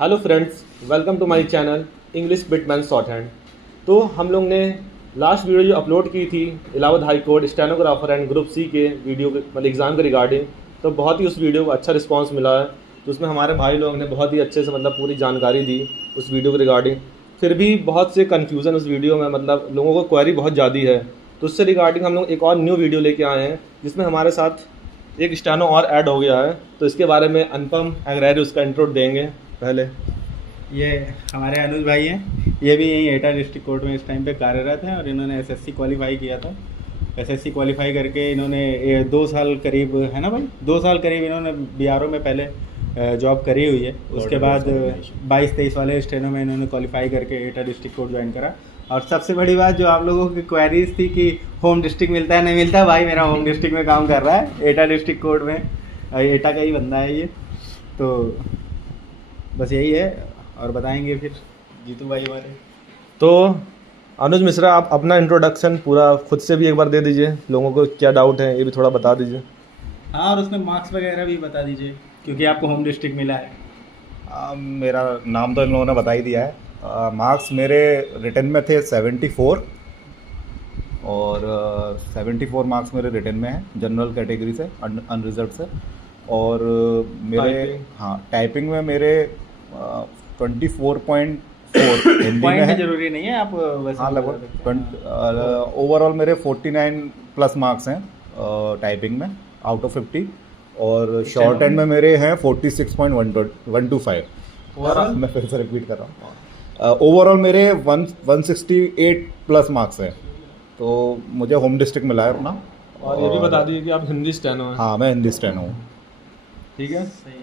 Hello friends, welcome to my channel English Pitman shorthand. तो हम लोग ने लास्ट वीडियो जो अपलोड की थी Allahabad high court stenographer and group C के वीडियो के मतलब एग्ज़ाम के रिगार्डिंग, तो बहुत ही उस वीडियो को अच्छा रिस्पांस मिला है। तो उसमें हमारे भाई लोग ने बहुत ही अच्छे से मतलब पूरी जानकारी दी उस वीडियो के रिगार्डिंग। फिर भी बहुत से कन्फ्यूज़न उस वीडियो में, मतलब लोगों को क्वेरी बहुत ज़्यादा है। तो उससे रिगार्डिंग हम लोग एक और न्यू वीडियो लेके आए हैं जिसमें हमारे साथ एक स्टेनो और ऐड हो गया है। तो इसके बारे में अनुपम अग्रहरि उसका इंट्रो देंगे। पहले ये हमारे अनुज भाई हैं, ये भी यहीं एटा डिस्ट्रिक्ट कोर्ट में इस टाइम पे कार्यरत हैं और इन्होंने एसएससी क्वालिफाई किया था। एसएससी क्वालिफाई करके इन्होंने 2 साल करीब, है ना भाई, 2 साल करीब इन्होंने बीआरओ में पहले जॉब करी हुई है। उसके बाद 22-23 वाले स्टेनो में इन्होंने क्वालिफाई करके एटा डिस्ट्रिक्ट कोर्ट ज्वाइन करा। और सबसे बड़ी बात जो आप लोगों की क्वेरीज थी कि होम डिस्ट्रिक्ट मिलता है नहीं मिलता है, भाई मेरा होम डिस्ट्रिक्ट में काम कर रहा है एटा डिस्ट्रिक्ट कोर्ट में। एटा का ही बंदा है ये। तो बस यही है और बताएंगे फिर जीतू भाई हमारे। तो अनुज मिश्रा, आप अपना इंट्रोडक्शन पूरा खुद से भी एक बार दे दीजिए, लोगों को क्या डाउट है ये भी थोड़ा बता दीजिए। हाँ, और उसमें मार्क्स वगैरह भी बता दीजिए क्योंकि आपको होम डिस्ट्रिक्ट मिला है। मेरा नाम तो इन लोगों ने बता ही दिया है। मार्क्स मेरे रिटन में थे 74 और 74 मार्क्स मेरे रिटन में हैं जनरल कैटेगरी से, अनरिजर्व से। और मेरे टाइपिंग में मेरे 24.4 हिंदी में है। जरूरी नहीं है, आप वैसे हाँ, लगभग ओवरऑल मेरे 49 प्लस मार्क्स हैं टाइपिंग में आउट ऑफ 50। और शॉर्ट हैंड में मेरे हैं 46.125। ओवरऑल मैं फिर से रिपीट कर रहा हूँ, ओवरऑल मेरे 168 प्लस मार्क्स हैं। तो मुझे होम डिस्ट्रिक्ट मिला है अपना। और ये भी बता दीजिए कि आप हिंदी स्टेनो हैं। हाँ, मैं हिंदी स्टेनो हूँ। ठीक है, सही है।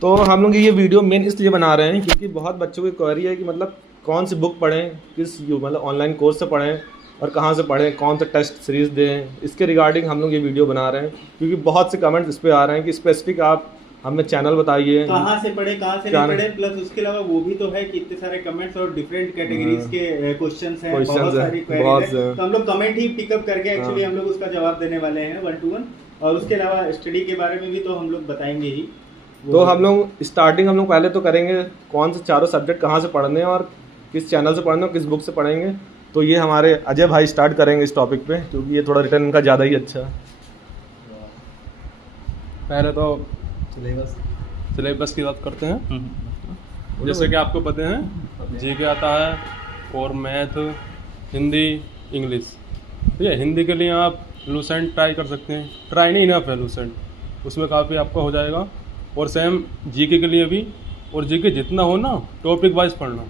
तो हम लोग ये वीडियो मेन इसलिए बना रहे हैं क्योंकि बहुत बच्चों की क्वेरी है कि मतलब कौन सी बुक पढ़ें, किस मतलब ऑनलाइन कोर्स से पढ़ें और कहाँ से पढ़ें, कौन सा टेस्ट सीरीज़ दें। इसके रिगार्डिंग हम लोग ये वीडियो बना रहे हैं क्योंकि बहुत से कमेंट्स इस पर आ रहे हैं कि स्पेसिफिक आप हमें चैनल बताइए, कहाँ से पढ़े कहाँ से नहीं पढ़े। प्लस उसके अलावा वो भी तो है कि इतने सारे कमेंट्स और डिफरेंट कैटेगरीज के क्वेश्चंस हैं, बहुत सारी क्वेरीज हैं। तो हम लोग कमेंट ही पिकअप करके एक्चुअली हम लोग उसका जवाब देने वाले हैं 1 to 1। और उसके अलावा स्टडी के बारे में भी तो हम लोग बताएंगे ही। तो हम लोग स्टार्टिंग हम लोग पहले तो करेंगे कौन से चारों सब्जेक्ट कहाँ से पढ़ने हैं और किस चैनल से पढ़ने और किस बुक से पढ़ेंगे। तो ये हमारे अजय भाई स्टार्ट करेंगे इस टॉपिक पे क्योंकि ये थोड़ा रिटर्न इनका ज़्यादा ही अच्छा है। पहले तो सिलेबस की बात करते हैं। जैसे कि आपको पता है जीके आता है और मैथ, हिंदी, इंग्लिश। ठीक है, हिंदी के लिए आप लूसेंट ट्राई कर सकते हैं। ट्राई नहीं इनफ है लूसेंट, उसमें काफ़ी आपका हो जाएगा। और सेम जीके के लिए भी। और जीके जितना हो ना टॉपिक वाइज पढ़ना,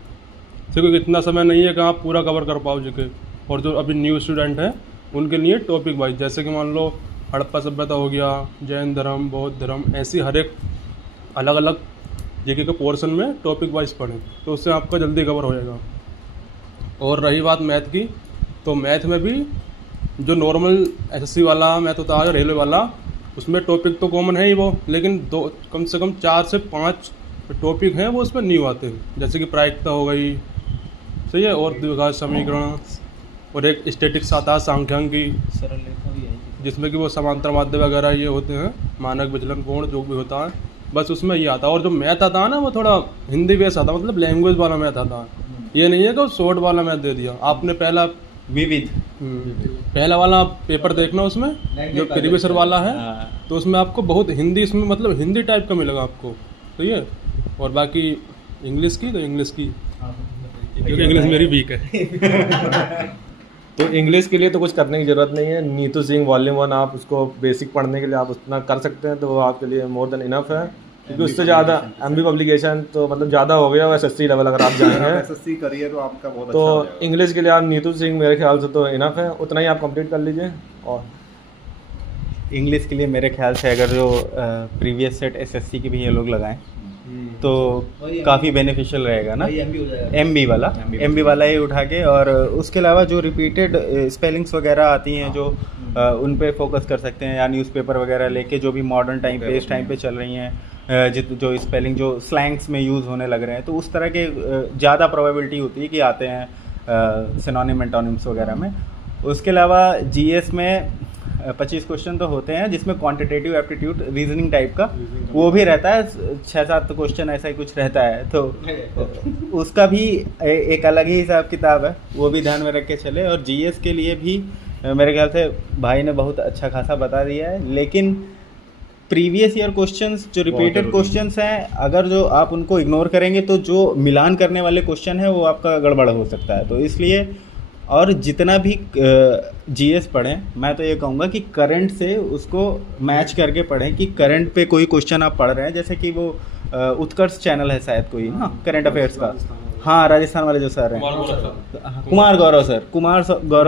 क्योंकि इतना समय नहीं है कि आप पूरा कवर कर पाओ जीके। और जो अभी न्यू स्टूडेंट हैं उनके लिए टॉपिक वाइज, जैसे कि मान लो हड़प्पा सभ्यता हो गया, जैन धर्म, बौद्ध धर्म, ऐसी हर एक अलग अलग जीके के पोर्शन में टॉपिक वाइज पढ़ें तो उससे आपका जल्दी कवर हो जाएगा। और रही बात मैथ की, तो मैथ में भी जो नॉर्मल एसएससी वाला मैथ होता है, रेलवे वाला, उसमें टॉपिक तो कॉमन है ही वो, लेकिन कम से कम 4 से 5 टॉपिक हैं वो उसमें न्यू आते हैं। जैसे कि प्रायिकता हो गई, सही है, और द्विघात समीकरण, और एक स्टैटिक्स आता है सांख्यिकी, सरल रेखा भी है जिसमें कि वो समांतर माध्य वगैरह ये होते हैं, मानक विचलन कोण जो भी होता है, बस उसमें ये आता है। और जो मैथ आता है ना वो थोड़ा हिंदी बेस आता है, मतलब लैंग्वेज वाला मैथ आता है। ये नहीं है कि वो शॉर्ट वाला मैथ दे दिया आपने। पहला विविध पहला वाला पेपर देखना, उसमें जो प्रीवियस वाला है तो उसमें आपको बहुत हिंदी, इसमें मतलब हिंदी टाइप का मिलेगा आपको। तो ये और बाकी इंग्लिश की, तो इंग्लिश की क्योंकि इंग्लिश मेरी वीक है। तो इंग्लिश के लिए तो कुछ करने की ज़रूरत नहीं है। नीतू सिंह वॉल्यूम 1 आप उसको बेसिक पढ़ने के लिए आप उतना कर सकते हैं, तो वो आपके लिए मोर देन इनफ है। क्योंकि उससे ज़्यादा एमबी पब्लिकेशन तो मतलब ज़्यादा हो गया। एसएससी लेवल अगर आप जाएंगे एसएससी करियर तो आपका बहुत अच्छा तो हो जाएगा। इंग्लिश के लिए आप नीतू सिंह मेरे ख्याल से तो इनफ है, उतना ही आप कंप्लीट कर लीजिए। और इंग्लिश के लिए मेरे ख्याल से अगर जो प्रीवियस सेट एसएससी की भी ये लोग लगाएं तो काफ़ी बेनिफिशियल रहेगा ना। एमबी वाला ही उठा के, और उसके अलावा जो रिपीटेड स्पेलिंग्स वगैरह आती हैं जो उन पे फोकस कर सकते हैं, या न्यूज़पेपर वगैरह लेके जो भी मॉडर्न टाइम पे इस टाइम पे चल रही हैं, जो स्पेलिंग जो स्लैंग्स में यूज़ होने लग रहे हैं, तो उस तरह के ज़्यादा प्रोबेबिलिटी होती है कि आते हैं सिनोनिम एंटोनिम्स वगैरह में। उसके अलावा जीएस में 25 क्वेश्चन तो होते हैं, जिसमें क्वांटिटेटिव एप्टीट्यूड रीजनिंग टाइप का वो भी रहता है, 6-7 क्वेश्चन ऐसा ही कुछ रहता है, तो उसका भी एक अलग ही हिसाब किताब है, वो भी ध्यान में रख के चले। और जीएस के लिए भी मेरे ख्याल से भाई ने बहुत अच्छा खासा बता दिया है, लेकिन प्रीवियस ईयर क्वेश्चंस जो रिपीटेड क्वेश्चंस हैं, अगर जो आप उनको इग्नोर करेंगे तो जो मिलान करने वाले क्वेश्चन है वो आपका गड़बड़ हो सकता है। तो इसलिए और जितना भी जीएस पढ़ें, मैं तो ये कहूँगा कि करंट से उसको मैच करके पढ़ें, कि करंट पे कोई क्वेश्चन आप पढ़ रहे हैं, जैसे कि वो उत्कर्ष चैनल है शायद कोई ना करंट अफेयर्स का, हाँ राजस्थान वाले जो सर हैं कुमार गौरव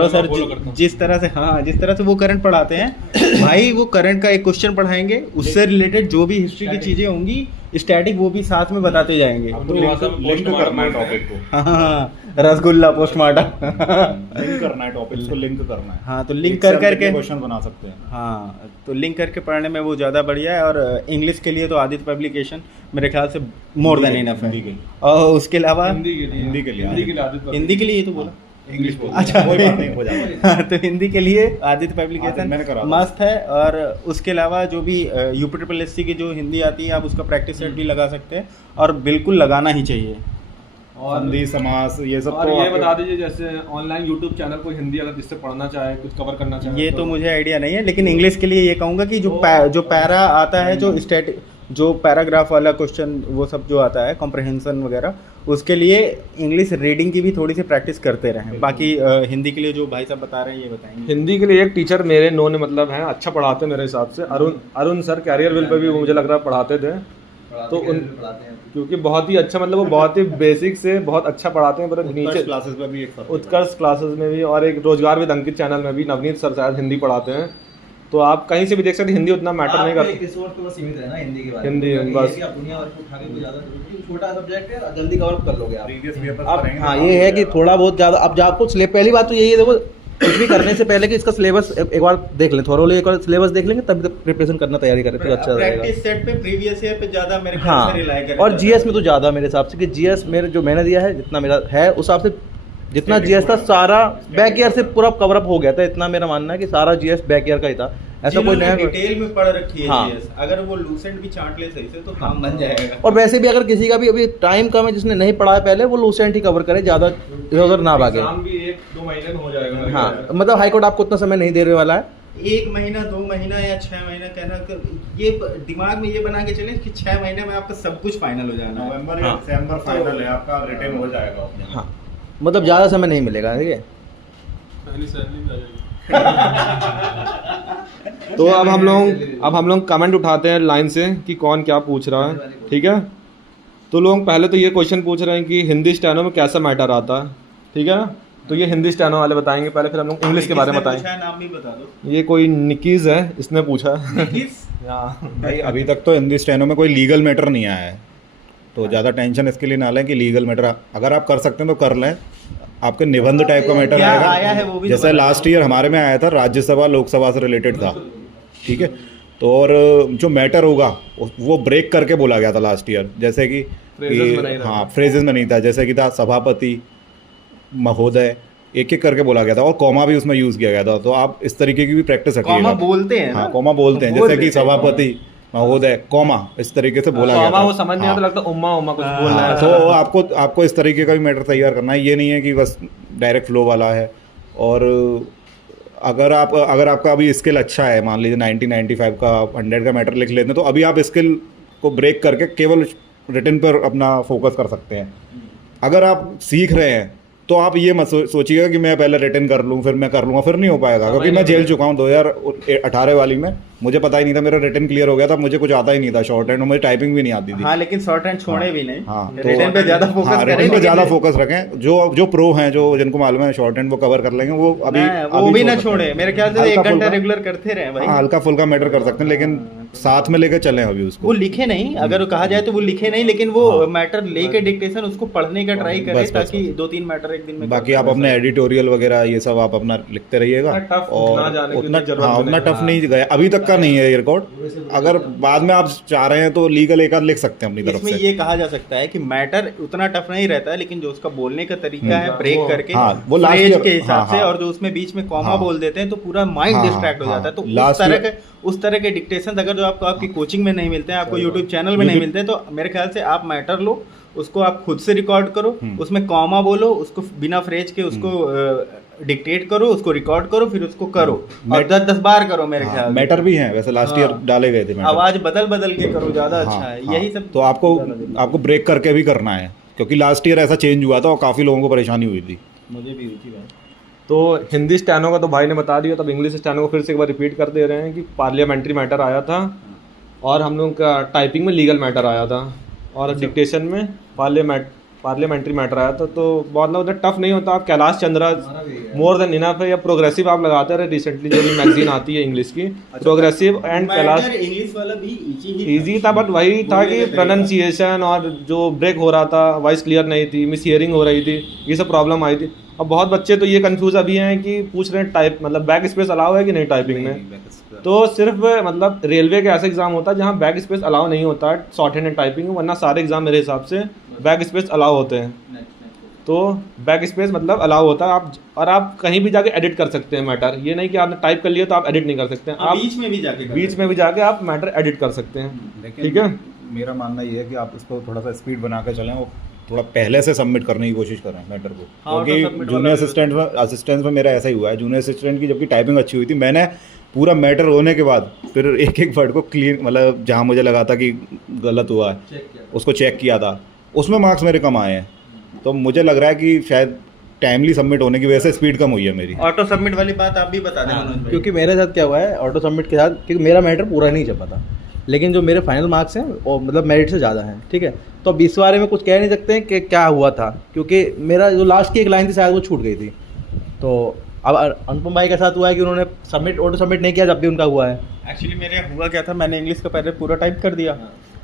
सर जिस तरह से वो करंट पढ़ाते हैं भाई, वो करंट का एक क्वेश्चन पढ़ाएंगे, उससे रिलेटेड जो भी हिस्ट्री की चीज़ें होंगी स्टैटिक वो भी साथ में बताते जाएंगे। लिंक करना है टॉपिक को, हाँ रसगुल्ला पोस्टमार्टम लिंक करना है टॉपिक को, लिंक करना है, हाँ तो लिंक कर करके क्वेश्चन बना सकते हैं। हाँ तो लिंक करके पढ़ने में वो ज़्यादा बढ़िया है। और इंग्लिश के लिए तो आदित्य पब्लिकेशन मेरे ख्याल से मोर देन इनफ है। और उसके अलावा हिंदी के लिए ये तो बोला इंग्लिश बोल, अच्छा कोई बात नहीं, हो जाएगा। तो हिंदी के लिए आदित्य पब्लिकेशन मैंने करा मस्त है। और उसके अलावा जो भी यूपी ट्रिपल एससी की जो हिंदी आती है, आप उसका प्रैक्टिस सेट भी लगा सकते हैं, और बिल्कुल लगाना ही चाहिए। और संधि समास ये सब और तो ये आपके- बता दीजिए, जैसे ऑनलाइन यूट्यूब चैनल कोई हिंदी अगर जिससे पढ़ना चाहे, कुछ कवर करना चाहे, ये तो मुझे आइडिया नहीं है, लेकिन इंग्लिश के लिए ये कहूँगा कि जो पैरा आता है, जो पैराग्राफ वाला क्वेश्चन वो सब जो आता है कॉम्प्रहेंशन वगैरह, उसके लिए इंग्लिश रीडिंग की भी थोड़ी सी प्रैक्टिस करते रहें। बाकी हिंदी के लिए जो भाई साहब बता रहे हैं ये बताएंगे। हिंदी के लिए एक टीचर मेरे नोन मतलब हैं, अच्छा पढ़ाते मेरे हिसाब से, Arun sir career will pay भी मुझे लग रहा है पढ़ाते थे, तो उन क्योंकि बहुत ही अच्छा, मतलब वो बहुत ही बेसिक से बहुत अच्छा पढ़ाते हैं। पर नीचे क्लासेस में भी एक सर उत्कर्ष क्लासेस में भी, और एक रोजगार विद अंकित चैनल में भी नवनीत सर शायद हिंदी पढ़ाते हैं, तो आप कहीं से भी देख सकते हैं, हिंदी उतना मैटर नहीं करती। रिसोर्स तो बस सीमित है ना हिंदी के बारे में, हिंदी बाकी बस। ये कि आप दुनिया भर को उठा के कोई ज्यादा छोटा सब्जेक्ट है, जल्दी कवर कर लोगे आप। प्रीवियस पेपर अब करेंगे हाँ तो ये है कि थोड़ा बहुत ज्यादा, अब जो आपको पहली बात तो यही है, देखो कुछ भी करने से पहले कि इसका सिलेबस एक बार देख लें, थोड़ा एक बार सिलेबस देख लेंगे तब प्रिपरेशन करना तैयारी करें, फिर अच्छा रहेगा। प्रैक्टिस सेट पे प्रीवियस ईयर पे ज़्यादा मेरे ख्याल हाँ, से रिलाई करें। और जीएस में तो ज़्यादा मेरे हिसाब से, कि जीएस मेरे जो मैंने दिया है, जितना मेरा है उस हिसाब से, जितना जीएस था सारा बैक ईयर से पूरा कवर अप हो गया था, इतना मेरा मानना है कि सारा जीएस बैक ईयर का ही था, ऐसा कोई नया। डिटेल में पढ़ रखी है हाँ। जीएस, अगर वो लूसेंट भी चाट ले सही से तो काम बन जाएगा। और वैसे भी अगर किसी का भी अभी टाइम कम है, जिसने नहीं पढ़ा है पहले, वो लूसेंट ही कवर करे, ज़्यादा इधर उधर ना भागे। एग्जाम भी 1-2 महीने में हो जाएगा। हाँ, मतलब हाई कोर्ट आपको उतना समय नहीं देने वाला है। 1 महीना 2 महीना या 6 महीना कहना, ये दिमाग में ये बना के चले कि 6 महीने में आपका सब कुछ फाइनल हो जाना है। नवंबर या दिसंबर फाइनल है आपका, रिटर्न हो जाएगा। हाँ, मतलब ज़्यादा समय नहीं मिलेगा, ठीक है। पहली सैलरी भी आ जाएगी। तो अब हम लोग कमेंट उठाते हैं लाइन से कि कौन क्या पूछ रहा है, ठीक है। तो लोग पहले तो ये क्वेश्चन पूछ रहे हैं कि हिंदी स्टैनो में कैसा मैटर आता है, ठीक है ना। तो ये हिंदी स्टैनो वाले बताएंगे पहले, फिर हम लोग इंग्लिश के बारे में बताएंगे। नाम भी बता दो। ये कोई निकीज है, इसने पूछा है। भाई अभी तक तो हिंदी स्टेनो में कोई लीगल मैटर नहीं आया है, तो ज़्यादा टेंशन इसके लिए ना लें कि लीगल मैटर अगर आप कर सकते हैं तो कर लें। आपके निबंध टाइप का मैटर क्या आया है आएगा, वो भी जैसे तो लास्ट ईयर हमारे में आया था, राज्यसभा लोकसभा से रिलेटेड था, ठीक है। तो और जो मैटर होगा वो ब्रेक करके बोला गया था लास्ट ईयर, जैसे कि Phrases में नहीं था। हाँ फ्रेजेस में नहीं था, जैसे कि था सभापति महोदय, एक एक करके बोला गया था, और कॉमा भी उसमें यूज़ किया गया था। तो आप इस तरीके की भी प्रैक्टिस कॉमा रखिएगा। बोलते हैं हाँ ना? कॉमा बोलते हैं, जैसे कि सभापति महोदय कॉमा, इस तरीके से बोला गया मामा था। वो समझ नहीं आता, हाँ। लगता उम्मा कुछ बोल रहा है। तो आपको इस तरीके का भी मैटर तैयार करना है, ये नहीं है कि बस डायरेक्ट फ्लो वाला है। और अगर आपका अभी स्किल अच्छा है, मान लीजिए 90-95 का 100 का मैटर लिख लेते हैं, तो अभी आप स्किल को ब्रेक करके केवल रिटन पर अपना फोकस कर सकते हैं। अगर आप सीख रहे हैं तो आप ये मत सोचिएगा कि मैं पहले रिटन कर लूँ फिर मैं कर लूँगा, फिर नहीं हो पाएगा। क्योंकि मैं झेल चुका हूँ 2018 वाली में, मुझे पता ही नहीं था, मेरा रिटन क्लियर हो गया था, मुझे कुछ आता ही नहीं था शॉर्ट हैंड, और मुझे टाइपिंग भी नहीं आती थी। हाँ, लेकिन शॉर्ट हैंड छोड़े भी नहीं। हाँ, रिटन पे ज्यादा फोकस हाँ, करें, रिटन पे लेकिन- ज़्यादा फोकस रखें। जो प्रो हैं, जो जिनको मालूम है शॉर्ट हैंड, वो कवर कर लेंगे। वो अभी वो भी ना छोड़ सकते छोड़े, हैं। मेरे ख्याल से हल्का 1 घंटा फुल्का- रेगुलर करते रहे भाई। हाँ, हल्का फुल्का मैटर कर सकते हैं, लेकिन साथ में लेके चलें अभी उसको। वो लिखे नहीं, अगर वो कहा जाए तो वो लिखे नहीं, लेकिन वो मैटर लेके डिक्टेशन उसको पढ़ने का ट्राई करें, बस, ताकि 2-3 मैटर एक दिन में बाकी आप अपने एडिटोरियल वगैरह ये सब आप अपना लिखते रहिएगा। उतना tough और ना जाने की उतना जरूरत हाँ, उतना नहीं है। टफ नहीं गया अभी तक का नहीं है ये रिकॉर्ड। अगर बाद में आप चाह रहे हैं तो लीगल एक आध लिख सकते हैं अपनी तरफ इसमें से। ये कहा जा सकता है कि मैटर उतना टफ नहीं रहता है, लेकिन जो उसका बोलने का तरीका है ब्रेक करके हाँ, वो last phrase year- के हिसाब हाँ, से, हाँ। और जो उसमें बीच में कॉमा हाँ। बोल देते हैं तो पूरा माइंड हाँ, डिस्ट्रैक्ट हो हाँ, जाता है। तो last उस तरह के डिक्टेशन अगर जो आपको आपकी कोचिंग में नहीं मिलते हैं, आपको यूट्यूब चैनल में नहीं मिलते हैं, तो मेरे ख्याल से आप मैटर लो, उसको आप खुद से रिकॉर्ड करो, उसमें कॉमा बोलो, उसको बिना फ्रेज के उसको डिक्टेट करो, उसको रिकॉर्ड करो, फिर उसको करो और 10 बार करो मेरे ख्याल से। मैटर भी हैं वैसे, लास्ट ईयर डाले गए थे मैटर। आवाज बदल के करो, ज्यादा अच्छा हाँ, है हाँ। यही सब। तो आपको ब्रेक करके भी करना है, क्योंकि लास्ट ईयर ऐसा चेंज हुआ था और काफ़ी लोगों को परेशानी हुई थी। मुझे भी हुई थी बात। तो हिंदी स्टैनो का तो भाई ने बता दिया, तब इंग्लिश स्टैनो को फिर से एक बार रिपीट कर दे रहे हैं कि पार्लियामेंट्री मैटर आया था और हम लोग का टाइपिंग में लीगल मैटर आया था और डिक्टेशन में पार्लियामेंट्री मैटर आया था। तो बहुत मतलब उतना टफ नहीं होता। आप Kailash Chandra more than enough है, या प्रोग्रेसिव आप लगाते रहे, रिसेंटली जो भी मैगजीन आती है इंग्लिश की, प्रोग्रेसिव एंड कैलाश इंग्लिश वाला भी इजी ईजी था, बट वही था कि प्रोनाउंसिएशन और जो ब्रेक हो रहा था, वॉइस क्लियर नहीं थी, मिस हियरिंग हो रही थी, ये सब प्रॉब्लम आई थी। अब बहुत बच्चे तो ये कंफ्यूज अभी हैं कि पूछ रहे हैं टाइप मतलब बैक स्पेस अलाउ है कि नहीं टाइपिंग में। तो सिर्फ मतलब रेलवे का ऐसा एग्जाम होता है जहाँ बैक स्पेस अलाउ नहीं होता है शॉर्ट हैंड एंड टाइपिंग में, वरना सारे एग्जाम मेरे हिसाब से बैक स्पेस अलाउ होते हैं। तो बैक स्पेस मतलब अलाउ होता है आप, और आप कहीं भी जाके एडिट कर सकते हैं मैटर। ये नहीं कि आपने टाइप कर लिया तो आप एडिट नहीं कर सकते हैं, आप बीच में भी जाके आप मैटर एडिट कर सकते हैं। ठीक है, मेरा मानना ये है कि आप इसको थोड़ा सा स्पीड बना के चलें, वो थोड़ा पहले से सबमिट करने की कोशिश करें मैटर को। हाँ, क्योंकि जूनियर असिस्टेंट में मेरा ऐसा ही हुआ है। जूनियर असिस्टेंट की जबकि टाइपिंग अच्छी हुई थी, मैंने पूरा मैटर होने के बाद फिर एक एक वर्ड को क्लीन मतलब जहाँ मुझे लगा था कि गलत हुआ है उसको चेक किया था, उसमें मार्क्स मेरे कम आए हैं। तो मुझे लग रहा है कि शायद टाइमली सबमिट होने की वजह से स्पीड कम हुई है मेरी। ऑटो सबमिट वाली बात आप भी बता दें मनोज भाई। क्योंकि मेरे साथ क्या हुआ है ऑटो सबमिट के साथ, क्योंकि मेरा मैटर पूरा नहीं छपा था, लेकिन जो मेरे फाइनल मार्क्स हैं वो मतलब मेरिट से ज़्यादा हैं। ठीक है, तो अब इस बारे में कुछ कह नहीं सकते हैं कि क्या हुआ था, क्योंकि मेरा जो लास्ट की एक लाइन थी शायद वो छूट गई थी। तो अब अनुपम भाई के साथ हुआ है कि उन्होंने ऑटो सबमिट नहीं किया, जब भी उनका हुआ है। एक्चुअली मेरे हुआ क्या था, मैंने इंग्लिश का पहले पूरा टाइप कर दिया,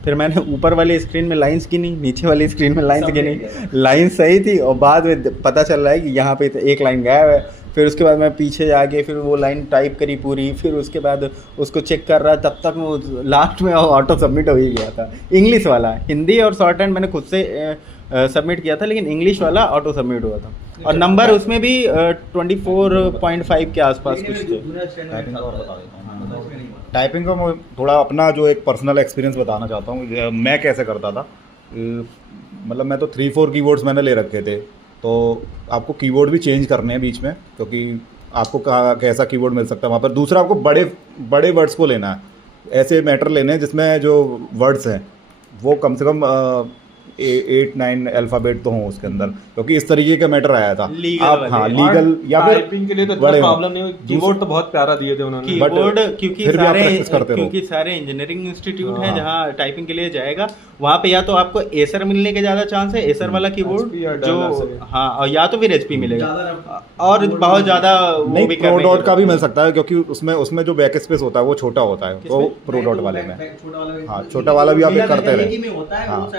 फिर मैंने ऊपर वाली स्क्रीन में लाइंस गिनी, नीचे वाली स्क्रीन में लाइंस गिनी, लाइन सही थी और बाद में पता चल रहा है कि यहाँ पे एक लाइन गायब है। फिर उसके बाद मैं पीछे जाके फिर वो लाइन टाइप करी पूरी, फिर उसके बाद उसको चेक कर रहा, तब तक वो लास्ट में ऑटो सबमिट हो ही गया था। इंग्लिश वाला, हिंदी और शॉर्ट हैंड मैंने खुद से सबमिट किया था, लेकिन इंग्लिश वाला ऑटो सबमिट हुआ था और नंबर उसमें भी 24.5 के आसपास कुछ थे। टाइपिंग का मैं थोड़ा अपना जो एक पर्सनल एक्सपीरियंस बताना चाहता हूँ। मैं कैसे करता था, मतलब मैं तो 3-4 कीवर्ड्स मैंने ले रखे थे। तो आपको कीवर्ड भी चेंज करने हैं बीच में, क्योंकि आपको कैसा कीवर्ड मिल सकता है वहाँ पर। दूसरा, आपको बड़े वर्ड्स को लेना है, ऐसे मैटर लेने हैं जिसमें जो वर्ड्स हैं वो कम से कम 8-9 अल्फ़ाबेट तो हों उसके अंदर, क्योंकि इस तरीके का मैटर आया था। आप हाँ लीगल या फिर टाइपिंग के लिए तो इतना बड़े प्रॉब्लम नहीं हुई। कीबोर्ड तो बहुत प्यारा दिए थे उन्होंने। कीबोर्ड फिर भी आप practice करते रहो। क्योंकि सारे इंजीनियरिंग इंस्टीट्यूट हैं जहाँ टाइपिंग के लिए जाएगा, वहाँ पे या तो आपको एसर मिलने के ज़्यादा चांस है, एसर वाला कीबोर्ड HP या जो Dell हाँ, और या तो फिर एचपी मिलेगा और बहुत ज़्यादा वो नहीं, भी प्रो करने डॉट की का भी मिल सकता है, क्योंकि उसमें जो बैक स्पेस होता है वो छोटा होता है। तो प्रो डॉट वाले में हाँ, छोटा वाला भी आप एक करते रहे। हाँ।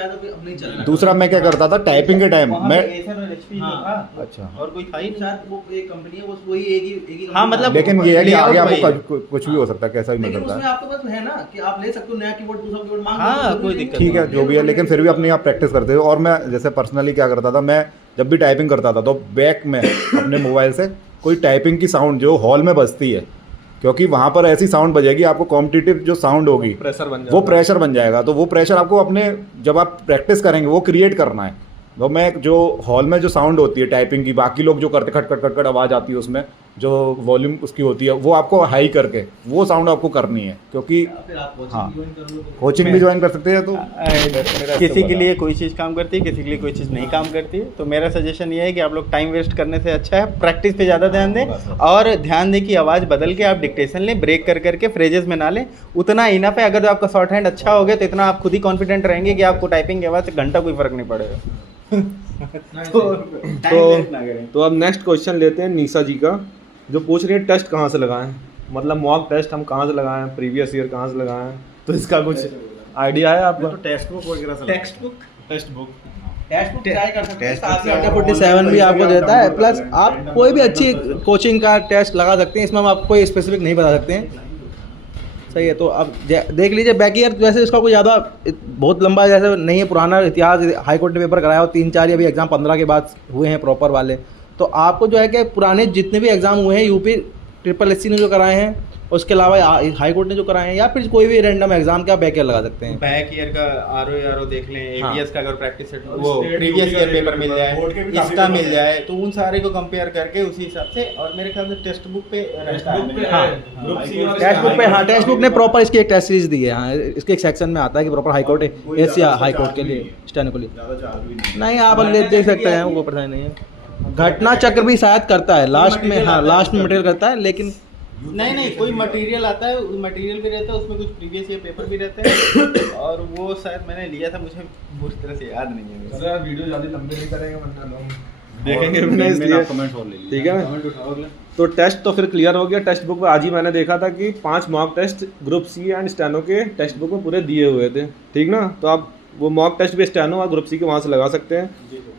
दूसरा मैं क्या करता था टाइपिंग के टाइम वहाँ मैं पे एसर और एचपी जो था, अच्छा, और कोई था ही नहीं। वो एक कंपनी है, बस वही एक ही हाँ, मतलब लेकिन ये है कि आगे layout वही है। आपको कुछ भी हो सकता है, कैसा भी मिल लेकिन सकता उसमें है। आपके पास है ना कि आप ले सकते हो नया कीबोर्ड, दूसरा कीबोर्ड मांग हाँ, सकते हो, कोई नहीं। दिक्कत ठीक है जो भी है, लेकिन फिर भी अपनी आप प्रैक्टिस करते हो। और मैं जैसे पर्सनली क्या करता था, मैं जब भी टाइपिंग करता था तो बैक में अपने मोबाइल से कोई टाइपिंग की साउंड जो हॉल में बजती है, क्योंकि वहाँ पर ऐसी साउंड बजेगी, आपको कॉम्पिटिटिव जो साउंड होगी प्रेशर बन वो प्रेशर बन जाएगा। तो वो प्रेशर आपको अपने जब आप प्रैक्टिस करेंगे वो क्रिएट करना है। तो मैं जो हॉल में जो साउंड होती है टाइपिंग की, बाकी लोग जो करते खट खट खट खट आवाज़ आती है उसमें जो वॉल्यूम उसकी होती है, वो आपको हाई करके वो साउंड आपको करनी है। क्योंकि फिर आप कोचिंग हाँ, ज्वाइन कर लो। कोचिंग भी ज्वाइन कर सकते हैं। तो किसी के लिए कोई चीज़ काम करती है, किसी के लिए कोई चीज़ नहीं काम करती है। तो मेरा सजेशन ये है कि आप लोग टाइम वेस्ट करने से अच्छा है प्रैक्टिस पे ज़्यादा ध्यान दें, और ध्यान दें कि आवाज़ बदल के आप डिक्टेशन लें, ब्रेक कर करके फ्रेजेस में ना लें, उतना इनफ है। अगर आपका शॉर्ट हैंड अच्छा हो गया तो इतना आप खुद ही कॉन्फिडेंट रहेंगे कि आपको टाइपिंग के आवाज़ से घंटा कोई फर्क नहीं पड़ेगा। तो अब नेक्स्ट क्वेश्चन लेते हैं निशा जी का, जो पूछ रही है टेस्ट कहाँ से लगाएं, मतलब मॉक टेस्ट हम कहाँ से लगाएं, प्रीवियस ईयर कहाँ से लगाएं, तो इसका कुछ आइडिया है आपको? टेक्स्ट बुक वगैरह से text book text book try कर सकते हैं, टेस्ट साथ से में आपको 47 भी आपको देता है, प्लस आप कोई भी अच्छी कोचिंग का टेस्ट लगा सकते हैं, इसमें हम आपको कोई स्पेसिफिक नहीं बता सकते हैं। सही है, तो अब देख लीजिए बैक ईयर वैसे इसका कोई ज़्यादा बहुत लंबा जैसे नहीं है, पुराना इतिहास हाई कोर्ट ने पेपर कराया और 3-4 अभी एग्ज़ाम 15 के बाद हुए हैं प्रॉपर वाले। तो आपको जो है कि पुराने जितने भी एग्ज़ाम हुए हैं यूपी SSC ने जो कराए हैं, उसके अलावा हाई कोर्ट ने जो कराए हैं, या फिर कोई भी रैंडम एग्जाम का बैक ईयर लगा सकते हैं। बैक ईयर का आरओ देख लें, हाँ। एबीएस का अगर प्रैक्टिस सेट वो स्टेट प्रीवियस बोर्ड ईयर का पेपर मिल बोर्ड के जाए, भी काफी इसका पेपर मिल मिल जाए, तो उन सारे को कंपेयर करके उसी हिसाब से, और मेरे ख्याल से टेक्स्ट बुक पे रहता है। हाँ, टेक्स्ट बुक पे, हाँ टेक्स्ट बुक ने प्रॉपर इसकी एक टेस्ट सीरीज दी है। हाँ, इसके एक सेक्शन में आता है कि proper high court Asia high court के लिए स्टेनो के लिए ज़्यादा चार्ज भी नहीं नहीं, आप देख सकते हैं, वो परेशानी नहीं है। घटना चक्र भी शायद करता है लास्ट में, हाँ लास्ट में मटेरियल करता है, लेकिन नहीं कोई मटेरियल आता है, मटेरियल भी रहता है उसमें, कुछ प्रीवियस ईयर पेपर भी रहते हैं, और वो शायद मैंने लिया था, मुझे पूरी तरह से याद नहीं है। वीडियो ज़्यादा लंबे नहीं करेंगे वरना लोग देखेंगे भी नहीं, इसलिए कमेंट और ले लीजिए। ठीक है ना? कमेंट उठाओ अगला। तो टेस्ट तो फिर क्लियर हो गया। टेक्स्ट बुक में आज ही मैंने देखा था कि 5 mock test group C and steno के टेक्स्ट बुक में पूरे दिए हुए थे, ठीक ना? तो आप वो मॉक टेस्ट भी स्टेनो और ग्रुप सी के वहाँ से लगा सकते हैं।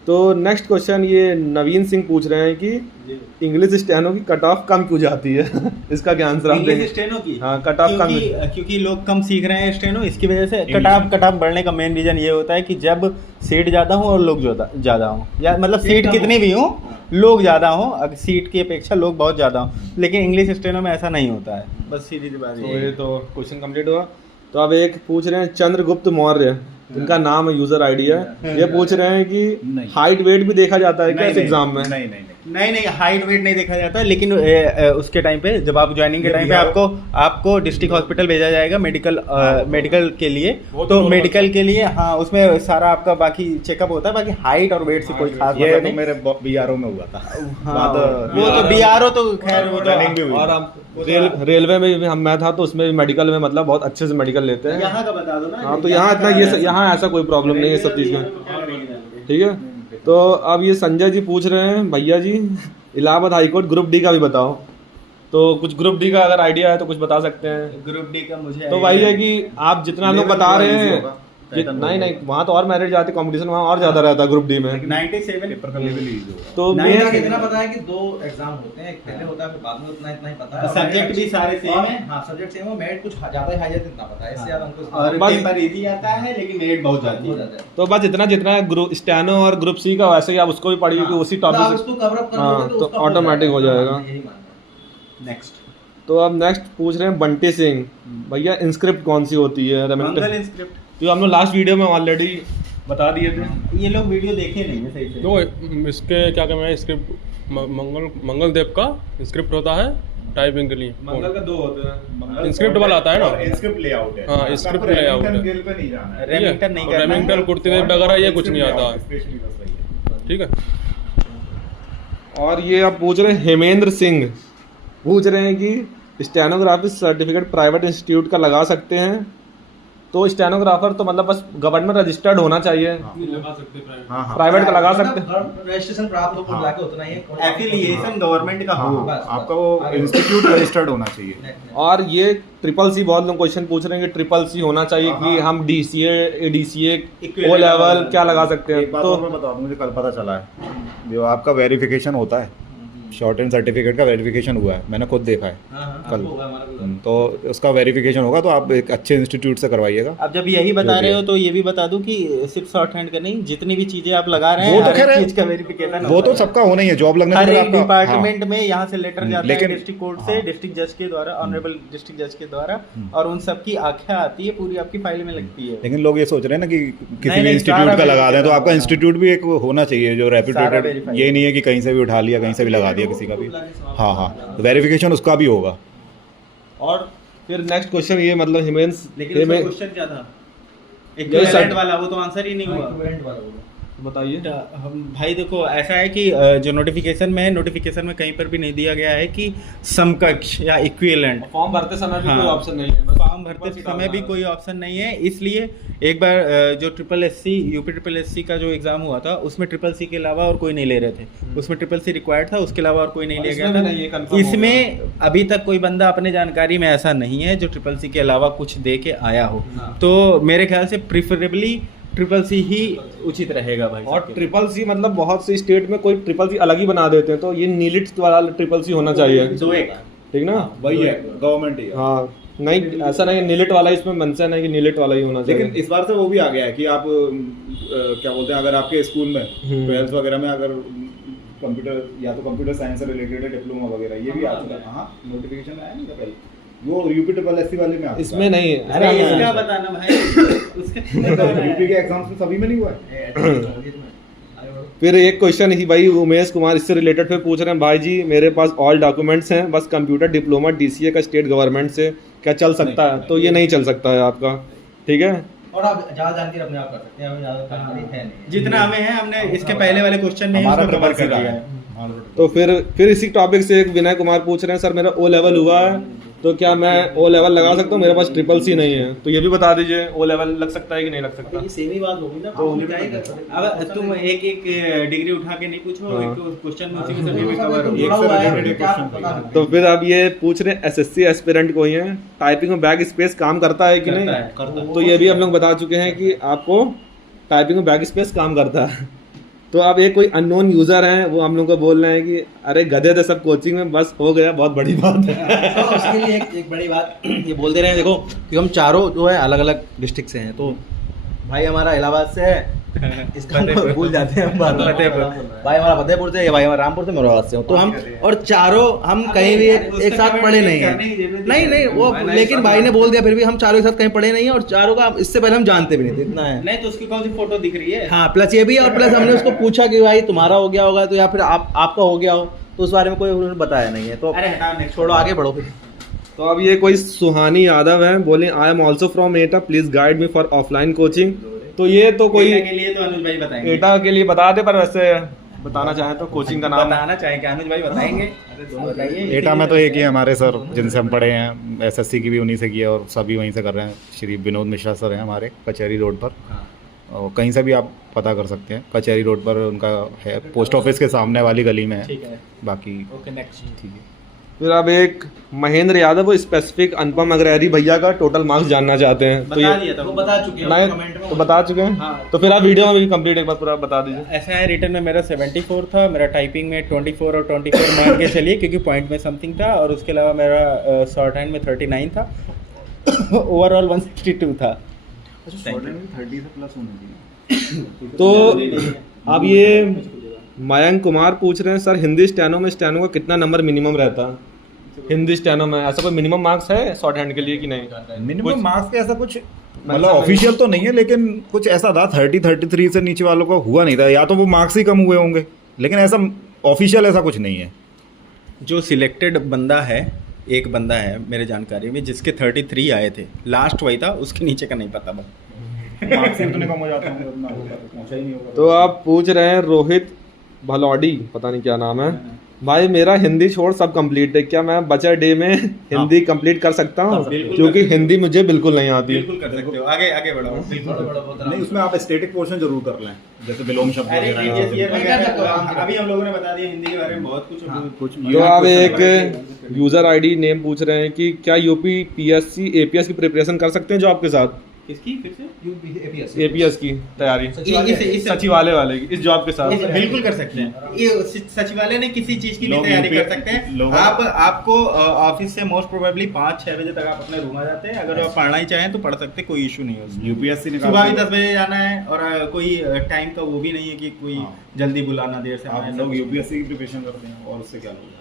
तो नेक्स्ट क्वेश्चन ये नवीन सिंह पूछ रहे हैं कि इंग्लिश स्टेनो की कट ऑफ कम क्यों जाती है? इसका क्या आंसर आप इंग्लिश देंगे? स्टेनो की, हाँ, कट ऑफ कम। क्योंकि लोग कम सीख रहे हैं स्टेनो, इसकी वजह से कट ऑफ बढ़ने का मेन रीजन ये होता है कि जब सीट ज़्यादा हो और लोग ज़्यादा हो, या मतलब सीट कितनी भी हो, लोग ज़्यादा हो, अगर सीट की अपेक्षा लोग बहुत ज़्यादा हो, लेकिन इंग्लिश स्टेनो में ऐसा नहीं होता है। बस सीधी सी बात तो ये ये तो क्वेश्चन कंप्लीट हुआ। तो अब एक पूछ रहे हैं चंद्रगुप्त मौर्य, जिनका नाम है, यूजर आईडी है, ये पूछ रहे हैं कि नहीं। हाइट वेट भी देखा जाता है क्या इस एग्जाम में? नहीं हाइट वेट नहीं देखा जाता, लेकिन उसके टाइम पे जब आप ज्वाइनिंग के टाइम पे आपको डिस्ट्रिक्ट हॉस्पिटल भेजा जाएगा मेडिकल के लिए, तो मेडिकल के लिए हाँ उसमें सारा आपका बाकी चेकअप होता है, बाकी हाइट और वेट से कोई खास ये मतलब तो नहीं। मेरे बीआरओ में हुआ था। हाँ, वो तो बीआरओ तो खैर वो तो Running भी हुई। और अब रेलवे में भी मैं था, तो उसमें भी मेडिकल में मतलब बहुत अच्छे से मेडिकल लेते हैं। यहाँ का बता दो ना। हाँ, तो यहाँ इतना यहाँ ऐसा कोई प्रॉब्लम नहीं है सब चीज़ का, ठीक है? तो अब ये संजय जी पूछ रहे हैं, भैया जी इलाहाबाद हाईकोर्ट ग्रुप डी का भी बताओ। तो कुछ ग्रुप डी का अगर आइडिया है तो कुछ बता सकते हैं। ग्रुप डी का मुझे तो वही है कि आप जितना लोग बता रहे हैं Titan नहीं वहाँ तो और मेरिट जाती, कंपटीशन वहाँ और ज़्यादा रहता है ग्रुप डी में। 97 पेपर का लेवल इजी होगा। तो नहीं, मैं इतना पता है कि 2 एग्जाम होते हैं, एक पहले होता है फिर बाद में, उतना इतना ही पता है। सब्जेक्ट भी सारे सेम है। हाँ, सब्जेक्ट सेम है, मेरिट कुछ ज़्यादा हाई जाती है, इतना पता है, इससे ज़्यादा हमको और बस- पेपर इजी आता है, लेकिन मेरिट बहुत जाती हो है। जाता है। तो बस जितना ग्रुप स्टेनो और ग्रुप सी का, वैसे ही आप उसको भी पढ़िए कि उसी मतलब आप टॉपिक उसको कवर अप कर हाँ, लोगे तो उसका automatic हो जाएगा। यही मानना है। नेक्स्ट तो अब नेक्स्ट पूछ रहे हैं बंटी सिंह, भैया इंस्क्रिप्ट कौन सी होती है? मंगल इंस्क्रिप्ट, तो हम लोग लास्ट वीडियो में ऑलरेडी बता दिए थे। ये लोग वीडियो देखे नहीं है सही से। तो इसके क्या कहना है, स्क्रिप्ट मंगल देव का स्क्रिप्ट होता है टाइपिंग के लिए। मंगल का 2 होते हैं। स्क्रिप्ट वाला आता है ना? स्क्रिप्ट लेआउट है। हाँ, स्क्रिप्ट layout है। गिल पे नहीं जाना है। रेमिंगटन नहीं करना है। रेमिंगटन कुर्ती वगैरह ये कुछ नहीं आता, स्पेशली बस वही है। ठीक है? और ये आप पूछ रहे हैं हेमेंद्र सिंह, पूछ रहे हैं कि स्टेनोग्राफी सर्टिफिकेट प्राइवेट इंस्टीट्यूट का लगा सकते हैं? तो स्टेनोग्राफर तो मतलब बस गवर्नमेंट रजिस्टर्ड होना चाहिए, लगा सकते हैं प्राइवेट। हाँ हाँ। प्राइवेट का लगा सकते हैं। मतलब रजिस्ट्रेशन प्राप्त हो हाँ। लाके उतना ही है। एफिलिएशन गवर्नमेंट का हो। बस, आपका वो इंस्टीट्यूट रजिस्टर्ड होना चाहिए। और ये ट्रिपल सी, बहुत लोग क्वेश्चन पूछ रहे हैं कि ट्रिपल सी होना चाहिए कि हम DCA ओ लेवल क्या लगा सकते हैं? एक बात तो और मैं बता दूं, मुझे कल पता चला है, जो आपका वेरिफिकेशन होता है, शॉर्ट एंड सर्टिफिकेट का वेरिफिकेशन हुआ है, मैंने खुद देखा है कल। तो उसका वेरिफिकेशन होगा, तो आप एक अच्छे इंस्टीट्यूट से करवाइएगा। अब जब यही बता जो भी रहे है। हो तो ये भी बता दूं कि सिर्फ शॉर्ट हैंड का नहीं, जितनी भी चीजें आप लगा रहे हैं, वो तो हर खैर एक है। चीज का वेरिफिकेशन वो तो सबका होना ही है, जॉब लगने हर से एक आपका- डिपार्टमेंट में यहाँ से लेटर जाता है लेकिन- डिस्ट्रिक्ट कोर्ट से, हाँ। डिस्ट्रिक्ट जज के द्वारा, ऑनरेबल डिस्ट्रिक्ट जज के द्वारा, और उन सब की आख्या आती है, पूरी आपकी फाइल में लगती है। लेकिन लोग ये सोच रहे हैं ना कि किसी नहीं, भी नहीं, इंस्टीट्यूट सारा का लगा दें, तो verify आपका करना। इंस्टीट्यूट भी एक होना चाहिए जो सारा रेप्यूटेड। verify ये नहीं है कि कहीं से भी उठा लिया, कहीं से भी लगा दिया किसी का भी। हाँ हाँ, वेरिफिकेशन उसका भी होगा। और फिर नेक्स्ट क्वेश्चन ये मतलब लेकिन उसका क्वेश्चन क्या था? ये इक्विवेलेंट सर- वाला, वो तो आंसर ही नहीं हुआ। बताइए। हम भाई देखो ऐसा है कि जो नोटिफिकेशन में कहीं पर भी नहीं दिया गया है कि समकक्ष या इक्विवेलेंट। फॉर्म भरते समय भी हाँ। कोई ऑप्शन नहीं है, बस फॉर्म भरते बस समय भी कोई ऑप्शन नहीं है, इसलिए एक बार जो यूपी ट्रिपल एस सी का जो एग्ज़ाम हुआ था उसमें ट्रिपल सी के अलावा और कोई नहीं ले रहे थे। उसमें ट्रिपल सी रिक्वायर्ड था, उसके अलावा और कोई नहीं और ले इसमें गया भी नहीं है, था। confirm हो इसमें अभी तक कोई बंदा अपने जानकारी में ऐसा नहीं है जो ट्रिपल सी के अलावा कुछ दे के आया हो। हाँ। तो मेरे ख्याल से प्रिफरेबली ट्रिपल सी ही उचित रहेगा भाई। और ट्रिपल सी मतलब बहुत से स्टेट में कोई ट्रिपल सी अलग ही बना देते हैं, तो ये नीलिट वाला ट्रिपल सी होना चाहिए, दो एक ठीक ना? वही है, गवर्नमेंट ही है। हाँ, नहीं ऐसा नहीं, नीलिट वाला इसमें मेंशन है कि नीलिट वाला ही होना चाहिए। लेकिन इस बार से वो भी आ गया है कि आप क्या बोलते हैं, अगर आपके स्कूल में 12th वगैरह में अगर कंप्यूटर या तो कंप्यूटर साइंस से रिलेटेड डिप्लोमा वगैरह ये भी आ चुका है। हाँ, नोटिफिकेशन आया नहीं था पहले, वो यूपी ट्रिपल एस सी वाले में आ चुका है। इसमें नहीं है। अरे इसका बताना भाई, यूपी के एग्जाम्स में सभी में नहीं हुआ है। फिर एक क्वेश्चन ही भाई उमेश कुमार इससे रिलेटेड फिर पूछ रहे हैं, भाई जी मेरे पास ऑल डॉक्यूमेंट्स हैं, बस कंप्यूटर डिप्लोमा डीसीए का स्टेट गवर्नमेंट से, क्या चल सकता है? तो ये नहीं चल सकता है आपका, ठीक है? और आप ज़्यादा जानकारी अपने आप कर सकते हैं, हमें ज़्यादा जानकारी है नहीं। जितना हमें है हमने इसके पहले वाले क्वेश्चन में हमारा इसको कवर ट्रिपल कर सी दिया का है। है। तो फिर इसी टॉपिक से एक विनय कुमार पूछ रहे हैं, सर मेरा ओ लेवल हुआ है, तो क्या मैं ओ लेवल लगा सकता हूँ? मेरे पास ट्रिपल सी नहीं है, तो ये भी बता दीजिए ओ लेवल लग सकता है कि नहीं लग सकता? ये सेम ही बात होगी ना, तो अब तुम एक एक डिग्री उठा के नहीं पूछो, हाँ। एक क्वेश्चन में उसी में सभी में कवर हो। एक से related एक question तो फिर अब ये पूछ रहे हैं एसएससी एस्पिरेंट को ही है, टाइपिंग में बैक स्पेस काम करता है कि नहीं? करता है। तो ये भी हम लोग बता चुके हैं कि आपको टाइपिंग में बैक स्पेस काम करता है। तो अब एक कोई अननोन यूजर है, वो हम लोग को बोल रहे हैं कि अरे गधे थे सब कोचिंग में, बस हो गया, बहुत बड़ी बात है। तो उसके लिए एक बड़ी बात ये बोल दे रहे हैं, देखो कि हम चारों जो है अलग अलग डिस्ट्रिक्ट से हैं, तो भाई हमारा इलाहाबाद से है, इसका हम भूल जाते हैं हम बार बार। फतेहपुर। भाई हमारा फतेहपुर से, ये भाई हमारा रामपुर से, मुरादाबाद से हूँ। तो हम और चारों हम कहीं भी एक साथ पढ़े नहीं हैं, नहीं वो, लेकिन भाई ने बोल दिया, फिर भी हम चारों एक साथ कहीं पढ़े नहीं है, और चारों का इससे पहले हम जानते भी नहीं थे, इतना है। नहीं तो उसकी कौन सी फोटो दिख रही है? हाँ, प्लस ये भी है, और प्लस हमने उसको पूछा कि भाई तुम्हारा हो गया होगा तो, या फिर आपका हो गया हो, तो उस बारे में कोई उन्होंने बताया नहीं है। तो अरे हटा, next छोड़ो, आगे बढ़ो फिर। तो अब ये कोई सुहानी यादव है, बोले I am also from Etah, please guide me for offline coaching. तो ये तो कोई एटा के लिए तो अनुज भाई बताएंगे। एटा के लिए बता दे, पर वैसे बताना चाहे तो कोचिंग का नाम बताना चाहेंगे, अनुज भाई बताएंगे। बताइए। एटा में तो एक ही हमारे सर जिनसे हम पढ़े हैं, एसएससी की भी उन्हीं से की है और सभी वहीं से कर रहे हैं। श्री विनोद मिश्रा सर हैं हमारे, कचहरी रोड पर। और कहीं से भी आप पता कर सकते हैं, कचहरी रोड पर उनका है, पोस्ट ऑफिस के सामने वाली गली में है। ठीक है, बाकी ओके नेक्स्ट। ठीक है। फिर अब एक महेंद्र यादव, वो स्पेसिफिक अनुपम अग्रहरी भैया का टोटल मार्क्स जानना चाहते हैं। तो बता ये दिया था वो बता चुके हैं नहीं, कमेंट में। तो बता चुके हैं। हाँ। तो फिर आप वीडियो में भी कंप्लीट एक बार पूरा बता दीजिए। ऐसा है, रिटर्न में मेरा 74 था, मेरा टाइपिंग में 24 और 24 मान के चलिए, क्योंकि पॉइंट में समथिंग था, और उसके अलावा मेरा शॉर्ट हैंड में 39 था। ओवरऑल 162 था। तो अब ये मयंक कुमार पूछ रहे हैं, सर हिंदी स्टेनो में स्टेनो का कितना नंबर मिनिमम रहता है? हिंदी स्टेनो में ऐसा कोई मिनिमम मार्क्स है शॉर्ट हैंड के लिए कि नहीं? मिनिमम मार्क्स के ऐसा कुछ मतलब ऑफिशियल तो नहीं है, लेकिन कुछ ऐसा था 30-33 से नीचे वालों का हुआ नहीं था, या तो वो मार्क्स ही कम हुए होंगे, लेकिन ऐसा ऑफिशियल ऐसा कुछ नहीं है। जो सिलेक्टेड बंदा है, एक बंदा है मेरे जानकारी में जिसके 33 आए थे, लास्ट वही था, उसके नीचे का नहीं पता भाई। मार्क्स इतने कम हो जाते होंगे, उतना होगा तो पहुंचा ही नहीं होगा। तो आप पूछ रहे हैं रोहित भलौडी, पता नहीं क्या नाम है, भाई मेरा हिंदी छोड़ सब कंप्लीट है, क्या मैं बचा डे में हिंदी कंप्लीट कर सकता हूँ? क्योंकि हिंदी मुझे बिल्कुल नहीं आती है। बिल्कुल कर सकते हो, आगे आगे बढ़ो। बिल्कुल। नहीं, उसमें आप स्टैटिक पोर्शन जरूर कर लें, जैसे विलोम शब्द अरे वगैरह। previous year वगैरह अभी हम लोगों ने बता दिया हिंदी के बारे में बहुत कुछ। कुछ तो आप एक यूजर आईडी नेम पूछ रहे हैं कि क्या यूपी पीएससी एपीएस की प्रिपरेशन कर सकते हैं जॉब के साथ? किसकी फिर से? एपीएस की तैयारी इस सचिवालय वाले की, इस जॉब के साथ। बिल्कुल कर सकते हैं। ये सचिवालय ने किसी चीज की भी लोग तैयारी कर यूपी- सकते हैं। लोग- आपको ऑफिस से मोस्ट प्रोबेबली 5-6 बजे तक आप अपने रूम आ जाते हैं, अगर आप पढ़ना ही चाहें तो पढ़ सकते हैं, कोई इशू नहीं है उसमें। यूपीएससी ने सुबह भी 10 बजे जाना है, और कोई टाइम का वो भी नहीं है कि कोई हाँ। जल्दी बुलाना, देर से आप आए। लोग यूपीएससी की प्रिपरेशन करते हैं और उससे क्या लोग।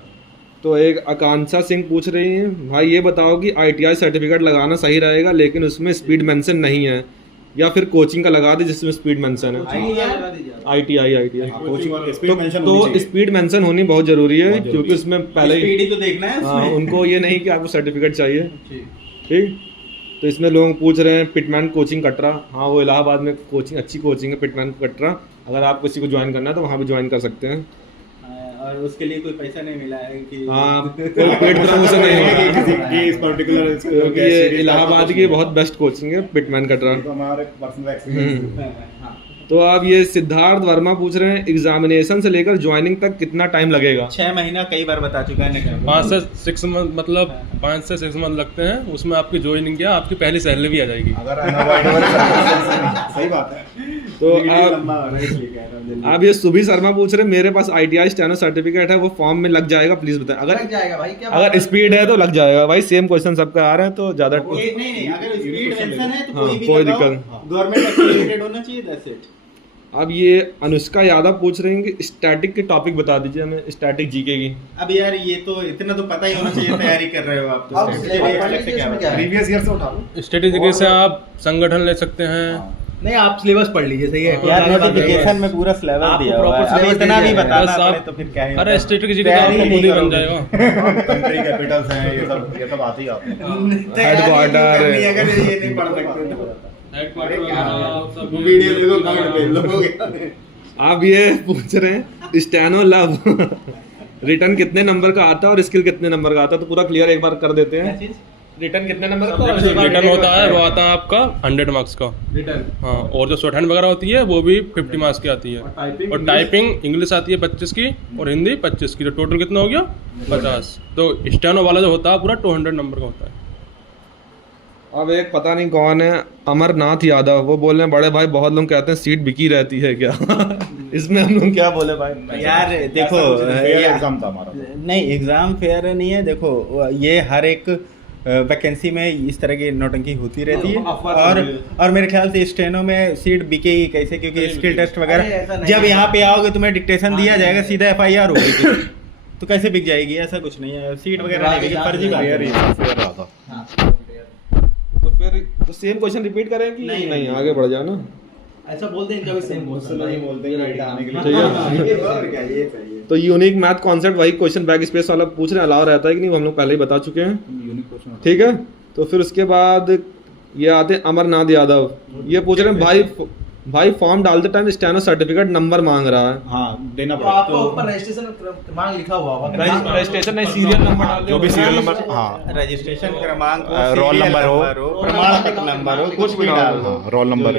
तो एक आकांक्षा सिंह पूछ रही हैं, भाई ये बताओ कि आईटीआई सर्टिफिकेट लगाना सही रहेगा लेकिन उसमें स्पीड मेंशन नहीं है, या फिर कोचिंग का लगा दे जिसमें स्पीड मेंशन है? आईटीआई कोचिंग स्पीड मेंशन तो स्पीड मेंशन होनी बहुत जरूरी है, क्योंकि उसमें पहले ही स्पीड ही तो देखना है हाँ, उसमें। उनको ये नहीं कि आपको सर्टिफिकेट चाहिए। ठीक। तो इसमें लोग पूछ रहे हैं पिटमैन कोचिंग कटरा। हाँ, वो इलाहाबाद में कोचिंग, अच्छी कोचिंग है पिटमैन कटरा। अगर आप किसी को ज्वाइन करना है तो वहाँ भी ज्वाइन कर सकते हैं। और उसके लिए कोई पैसा नहीं मिला है कि हाँ, कोई पेड प्रमोशन नहीं होगा कि इस पर्टिकुलर क्योंकि ये इलाहाबाद की बहुत बेस्ट कोचिंग है पिटमैन कटरा। तो हमारे पर्सनल एक्सपीरियंस। हाँ। तो आप ये सिद्धार्थ वर्मा पूछ रहे हैं एग्जामिनेशन से लेकर ज्वाइनिंग तक कितना टाइम लगेगा? 6 महीना कई बार बता चुका है। 5 से 6 मंथ, मतलब 5 से 6 मंथ लगते हैं। उसमें आपकी ज्वाइनिंग किया, आपकी पहली सैलरी भी आ जाएगी। अगर अनअवॉइडेबल सही बात है। तो आप ये सुभी शर्मा पूछ रहे हैं मेरे पास ITI स्टेनो सर्टिफिकेट है, वो फॉर्म में लग जाएगा, प्लीज बताएं। अगर लग जाएगा भाई, क्या अगर स्पीड है तो लग जाएगा भाई। सेम क्वेश्चन सबका आ रहे हैं तो ज्यादा नहीं, अगर स्पीड मेंशन है तो हाँ, कोई भी कोई लगाओ, दिक्कत। गवर्नमेंट एफिलिएटेड होना चाहिए, दैट्स इट। अब ये अनुष्का यादव पूछ रहे हैं कि स्टैटिक के टॉपिक बता दीजिए हमें, स्टैटिक जीके की। अब यार ये तो इतना तो पता ही होना चाहिए, तैयारी कर रहे हो आप तो। अब स्टैटिस्टिक्स से क्या क्या बता? है? प्रीवियस ईयर से उठा लो। स्ट्रेटेजी से आप संगठन ले सकते हैं। नहीं, आप सिलेबस पढ़ लीजिए, सही है। यार नोटिफिकेशन में पूरा सिलेबस आपको दिया हुआ है। proper अब syllabus इतना दिया भी है। बताना बस पड़े आप- तो फिर क्या ही अरे होता है। स्ट्रेटेजी का तैयारी आपको नहीं खुद ही बन करोगे। जाएगा। कंट्री कैपिटल्स हैं, ये सब आते ही आते हैं। तैयारी नहीं Headquarter। करनी, अगर ये नहीं पढ़ सकते तो। हेडक्वार्टर वगैरह सब वीडियो देखो, कमेंट पे लोगे। आप ये पूछ रहे हैं स्टेनो लव रिटर्न कितने नंबर का आता है और स्किल कितने नंबर का आता है, तो पूरा क्लियर एक बार कर देते हैं। रिटर्न कितने नंबर का रिटर्न होता है, वो आता है आपका 100 मार्क्स का। रिटर्न हाँ, और जो शॉर्ट हैंड वगैरह होती है वो भी 50 मार्क्स की आती है। और टाइपिंग इंग्लिश आती है 25 की और हिंदी 25 की। तो टोटल कितना हो गया? 50। तो स्टेनो वाला जो होता है पूरा 200 नंबर का होता है। अब एक पता नहीं कौन है, अमरनाथ यादव, वो बोल रहे हैं बड़े भाई बहुत लोग कहते हैं सीट बिकी रहती है क्या? इसमें हम लोग क्या बोले भाई? यार देखो, एग्जाम था हमारा। नहीं एग्जाम फेयर नहीं है। देखो ये हर एक वैकेंसी में इस तरह की नौटंकी होती रहती है। और मेरे ख्याल से स्टेनो में सीट बिकेगी कैसे, क्योंकि स्किल टेस्ट अरे ऐसा वगैरह नहीं जब है। यहाँ पे आओगे तुम्हें डिक्टेशन दिया जाएगा, सीधा FIR होगी। तो कैसे बिक जाएगी? ऐसा कुछ नहीं है, सीट वगैरह नहीं बिकेगी, फर्जी बात फेयर है। फेयर रहा था। हाँ। तो फिर तो सेम क्वेश्चन रिपीट करें कि नहीं, नहीं आगे बढ़ जाओ ना? ऐसा बोलते हैं कभी सेम नहीं बोलते हैं राइट आने के लिए। ठीक है। और क्या, ये सही है। तो यूनिक मैथ कॉन्सेप्ट वही क्वेश्चन बैक स्पेस वाला पूछ रहे हैं, अलाउ रहता है कि नहीं, वो हम लोग पहले ही बता चुके हैं। Unique question. ठीक है, तो फिर उसके बाद ये आते हैं अमरनाथ यादव, ये पूछ रहे हैं भाई फॉर्म डालते टाइम स्टेनो सर्टिफिकेट नंबर मांग रहा है। हाँ, देना तो पड़ेगा। आपका ऊपर रजिस्ट्रेशन क्रमांक लिखा हुआ होगा। रजिस्ट्रेशन नहीं, सीरियल नंबर डाल जो भी सीरियल नंबर, हाँ, रजिस्ट्रेशन क्रमांक हो, रोल serial नंबर हो, प्रमाण पत्र नंबर हो, कुछ भी डाल दो। हाँ, रोल नंबर।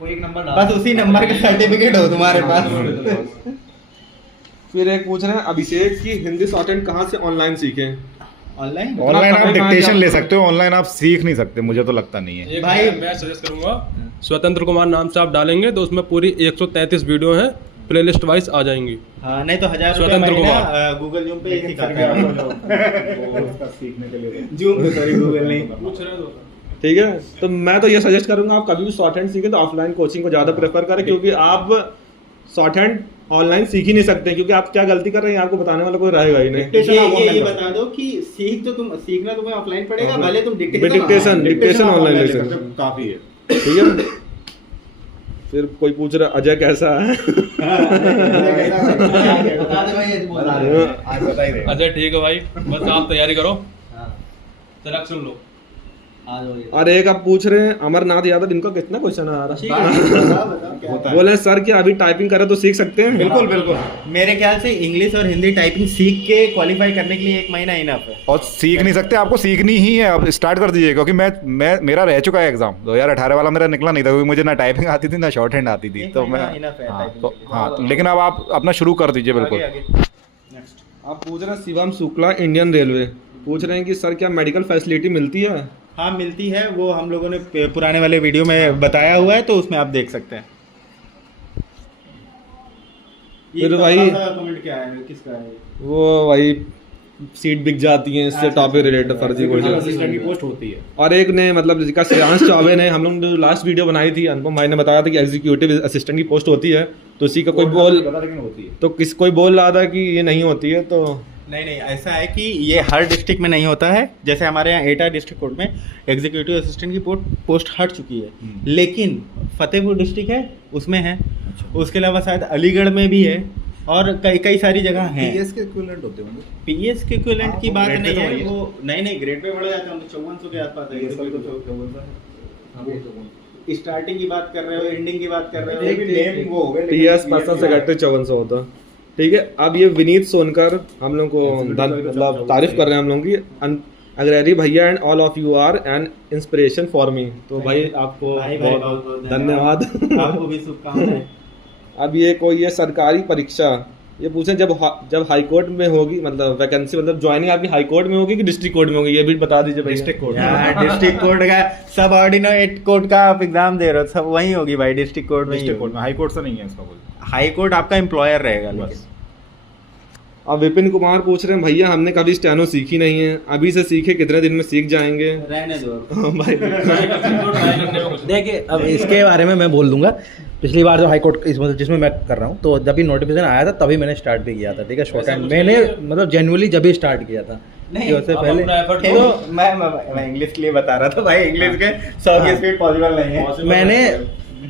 कोई एक नंबर बस उसी नंबर का सर्टिफिकेट हो तुम्हारे पास। फिर एक पूछ रहे हैं अभिषेक की हिंदी शॉर्ट हैंड कहाँ से ऑनलाइन सीखें? ऑनलाइन ऑनलाइन आप कहाँ डिक्टेशन जाओ? ले सकते हो, ऑनलाइन आप सीख नहीं सकते, मुझे तो लगता नहीं है। एक भाई- मैं सजेस्ट करूंगा, स्वतंत्र कुमार नाम से आप डालेंगे तो उसमें पूरी 133 वीडियो हैं, प्लेलिस्ट वाइज आ जाएंगी। हाँ, नहीं तो 1000 स्वतंत्र रुपये महीना कुमार। गूगल जूम पे ही सिखाते फिर भी हैं। आपको उसका सीखने के लिए जूम, सॉरी गूगल नहीं। पूछ रहे हो ठीक है, तो मैं तो ये सजेस्ट करूंगा आप कभी भी शॉर्ट हैंड सीखें तो ऑफलाइन कोचिंग को ज़्यादा प्रेफर करें, क्योंकि आप शॉर्ट हैंड ऑनलाइन सीख ही नहीं सकते, क्योंकि आप क्या गलती कर रहे हैं आपको बताने वाला कोई रहेगा ही नहीं। ये बता दो कि सीखना तुम्हें ऑफलाइन पड़ेगा, भले तुम डिक्टेशन डिक्टेशन ऑनलाइन ले सकते हैं। काफी है। ठीक है। फिर कोई पूछ रहा है अजय कैसा है? बता दे भाई, बता दे। आज बता ही देगा। अजय ठीक है भाई, बस आप तैयारी करो, हाँ, सिलेक्शन लो। आ जाओ ये। और एक आप पूछ रहे हैं अमरनाथ यादव, इनका कितना क्वेश्चन आ रहा ठीक है? है, बताओ क्या होता है। बोले सर कि अभी टाइपिंग करें तो सीख सकते हैं? बिल्कुल बिल्कुल। मेरे ख्याल से इंग्लिश और हिंदी टाइपिंग सीख के क्वालिफाई करने के लिए 1 महीना इनफ है। और सीख नहीं सकते, आपको सीखनी ही है, आप स्टार्ट कर दीजिए, क्योंकि मैं मेरा रह चुका है एग्जाम 2018 वाला, मेरा निकला नहीं था, क्योंकि मुझे ना टाइपिंग आती थी ना शॉर्ट हैंड आती थी। एक तो मैं महीना enough है हाँ, typing तो के लिए। हाँ, लेकिन अब आप अपना शुरू कर दीजिए बिल्कुल। आगे नेक्स्ट। आप पूछ रहे हैं शिवम शुक्ला इंडियन रेलवे, पूछ रहे हैं कि सर क्या मेडिकल फैसिलिटी मिलती है? हाँ मिलती है, वो हम लोगों ने पुराने वाले वीडियो में बताया हुआ है, तो उसमें आप देख सकते हैं। फिर भाई- कमेंट क्या है, किसका है? वो वही सीट बिक जाती है, इससे टॉपिक रिलेटेड फर्जी क्वेश्चन। असिस्टेंट की पोस्ट होती है। और एक ने मतलब जिसका श्रेयांश चौबे ने, हम लोग जो लास्ट वीडियो बनाई थी, अनुपम भाई ने बताया था कि एग्जीक्यूटिव असिस्टेंट की पोस्ट होती है, तो उसी का कोई बोल लेकिन होती है। तो कोई बोल रहा था कि ये नहीं होती है, तो नहीं, ऐसा है कि ये हर डिस्ट्रिक्ट में नहीं होता है। जैसे हमारे यहाँ एटा डिस्ट्रिक्ट कोर्ट में एग्जीक्यूटिव असिस्टेंट की पोस्ट हट चुकी है, लेकिन फतेहपुर डिस्ट्रिक्ट है उसमें है। उसके अलावा शायद अलीगढ़ में भी है, और कई कई सारी जगह हैं। पीएस के इक्विवेलेंट होते होंगे। पीएस के इक्विवेलेंट की बात ग्रेड पे नहीं तो है, वही है। वो नहीं ग्रेड पे बढ़ जाते हैं, 5400 के आसपास है। स्टार्टिंग की बात कर रहे हो, एंडिंग की बात कर रहे हो, टीएस पर्सनल सेक्रेटरी 5400 होता। ठीक है, अब ये विनीत सोनकर हम लोग को मतलब तारीफ कर रहे हैं हम लोग की, अग्रहरी भैया and all of you are an inspiration for me. तो भाई आपको भाई बहुत बहुत धन्यवाद। आपको भी शुभकामनाएं। अब ये कोई ये सरकारी परीक्षा ये पूछें जब हाई कोर्ट में होगी, मतलब वैकेंसी मतलब ज्वाइनिंग आपकी हाई कोर्ट में होगी कि डिस्ट्रिक्ट कोर्ट में होगी, ये भी बता दीजिए भाई। डिस्ट्रिक्ट कोर्ट डिस्ट्रिक्ट कोर्ट का सब ऑर्डिनेट कोर्ट का आप एग्जाम दे रहे हो, सब वही होगी भाई, डिस्ट्रिक्ट कोर्ट में ही डिस्ट्रिक्ट कोर्ट होगी। में, हाई कोर्ट से नहीं है इसका कोई। हाई कोर्ट आपका एम्प्लॉयर रहेगा। बस। अब विपिन कुमार पूछ रहे हैं भैया हमने कभी स्टेनो सीखी नहीं है, अभी से सीखे कितने दिन में सीख जाएंगे? रहने दो भाई देखिए अब इसके बारे में मैं बोल दूंगा। पिछली बार जो हाई कोर्ट जिसमें मैं कर रहा हूँ, तो जब भी नोटिफिकेशन आया था तभी मैंने स्टार्ट भी किया था। ठीक है, शॉर्ट हैंड मैंने मतलब जेन्युइनली जब भी स्टार्ट किया था। नहीं, उससे पहले तो मैं इंग्लिश के लिए बता रहा था भाई, इंग्लिश के 100 की स्पीड पॉसिबल नहीं है। मैंने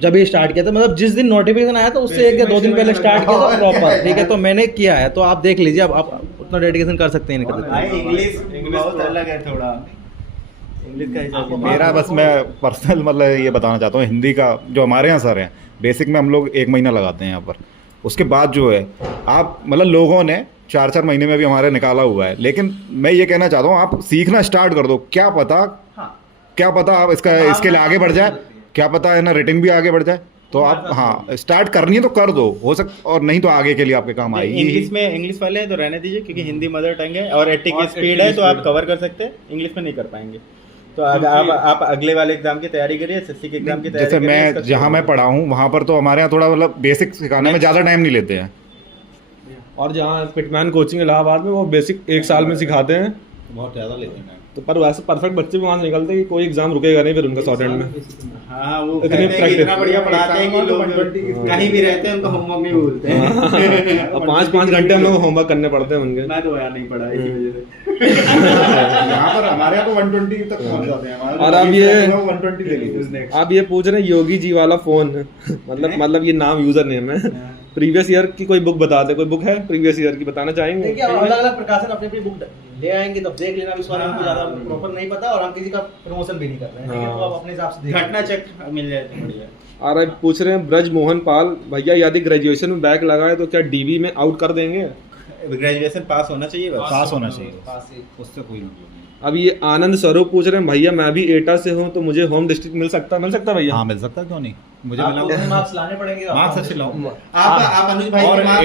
जब भी स्टार्ट किया था, मतलब जिस दिन नोटिफिकेशन आया था उससे 1 या 2 दिन पहले स्टार्ट किया था प्रॉपर। ठीक है, तो मैंने किया है, तो आप देख लीजिए। अब आप उतना डेडिकेशन कर सकते हैं नहीं कर भाई सकते। इंग्लिश बहुत अलग है थोड़ा, इंग्लिश का हिसाब मेरा बस मैं पर्सनल मतलब ये बताना चाहता हूँ, हिंदी का जो हमारे यहाँ सर हैं, बेसिक में हम लोग 1 महीना लगाते हैं यहाँ पर। उसके बाद जो है आप मतलब लोगों ने 4-4 महीने में भी हमारे निकाला हुआ है। लेकिन मैं ये कहना चाहता हूँ आप सीखना स्टार्ट कर दो, क्या पता आप इसके लिए आगे बढ़ जाए, क्या पता है ना रिटर्न भी आगे बढ़ जाए। तो आप हाँ स्टार्ट करनी है तो कर दो, हो सकता और नहीं तो आगे के लिए आपके काम आएगी। इंग्लिश वाले हैं तो रहने दीजिए, क्योंकि हिंदी मदर टंग है और 80 की स्पीड है तो आप कवर कर सकते हैं, इंग्लिश में नहीं कर पाएंगे। तो आप अगले वाले एग्जाम की तैयारी करिए, एसएससी के एग्जाम की तैयारी जैसे करिए। मैं जहाँ मैं पढ़ा हूँ वहाँ पर तो हमारे यहाँ थोड़ा मतलब बेसिक सिखाने में ज़्यादा टाइम नहीं लेते हैं। और जहाँ फिटमैन कोचिंग इलाहाबाद में वो बेसिक 1 साल में सिखाते हैं, बहुत ज़्यादा लेते हैं। तो पर वैसे परफेक्ट बच्चे भी वहाँ से निकलते हैं कि कोई एग्जाम रुकेगा नहीं फिर उनका शॉर्ट हैंड में। हाँ, वो इतनी कहते हैं कि इतना practice। बढ़िया पढ़ाते हैं कि लोग कहीं भी रहते हैं उनको होमवर्क नहीं भूलते हैं। और 5-5 घंटे हम लोग होमवर्क करने पड़ते हैं उनके। मैं तो यार नहीं पढ़ा इसी वजह से। यहाँ पर हमारे यहाँ तो 120 तक पहुँच जाते हैं। और अब ये 120 ले लीजिए। आप ये पूछ रहे हैं योगी जी वाला फोन मतलब ये नाम यूजर नेम है। प्रीवियस ईयर की कोई बुक बता दे, कोई बुक है प्रीवियस ईयर की बताना चाहेंगे? देखिए अलग अलग प्रकाशन अपनी अपनी बुक ले आएंगे, तब देख लेना। इस बारे में हमको ज्यादा प्रॉपर नहीं पता और हम किसी का प्रमोशन भी नहीं कर रहे हैं। ठीक है, तो आप अपने हिसाब से देखिए। घटना चेक मिल जाए तो बढ़िया। और अब पूछ रहे हैं ब्रज मोहन पाल भैया यदि ग्रेजुएशन में बैक लगाए तो क्या डीबी में आउट कर देंगे? ग्रेजुएशन पास होना चाहिए बस। पास होना चाहिए, पास से उससे कोई नहीं। अब ये आनंद स्वरूप पूछ रहे हैं भैया मैं भी एटा से हूँ तो मुझे होम डिस्ट्रिक्ट मिल सकता है भैया? हाँ मिल सकता है, क्यों नहीं। मुझे आपको मार्क्स लाने पड़ेंगे। मार्क्स अच्छे लाऊं। आप अनुज भाई और के मार्क्स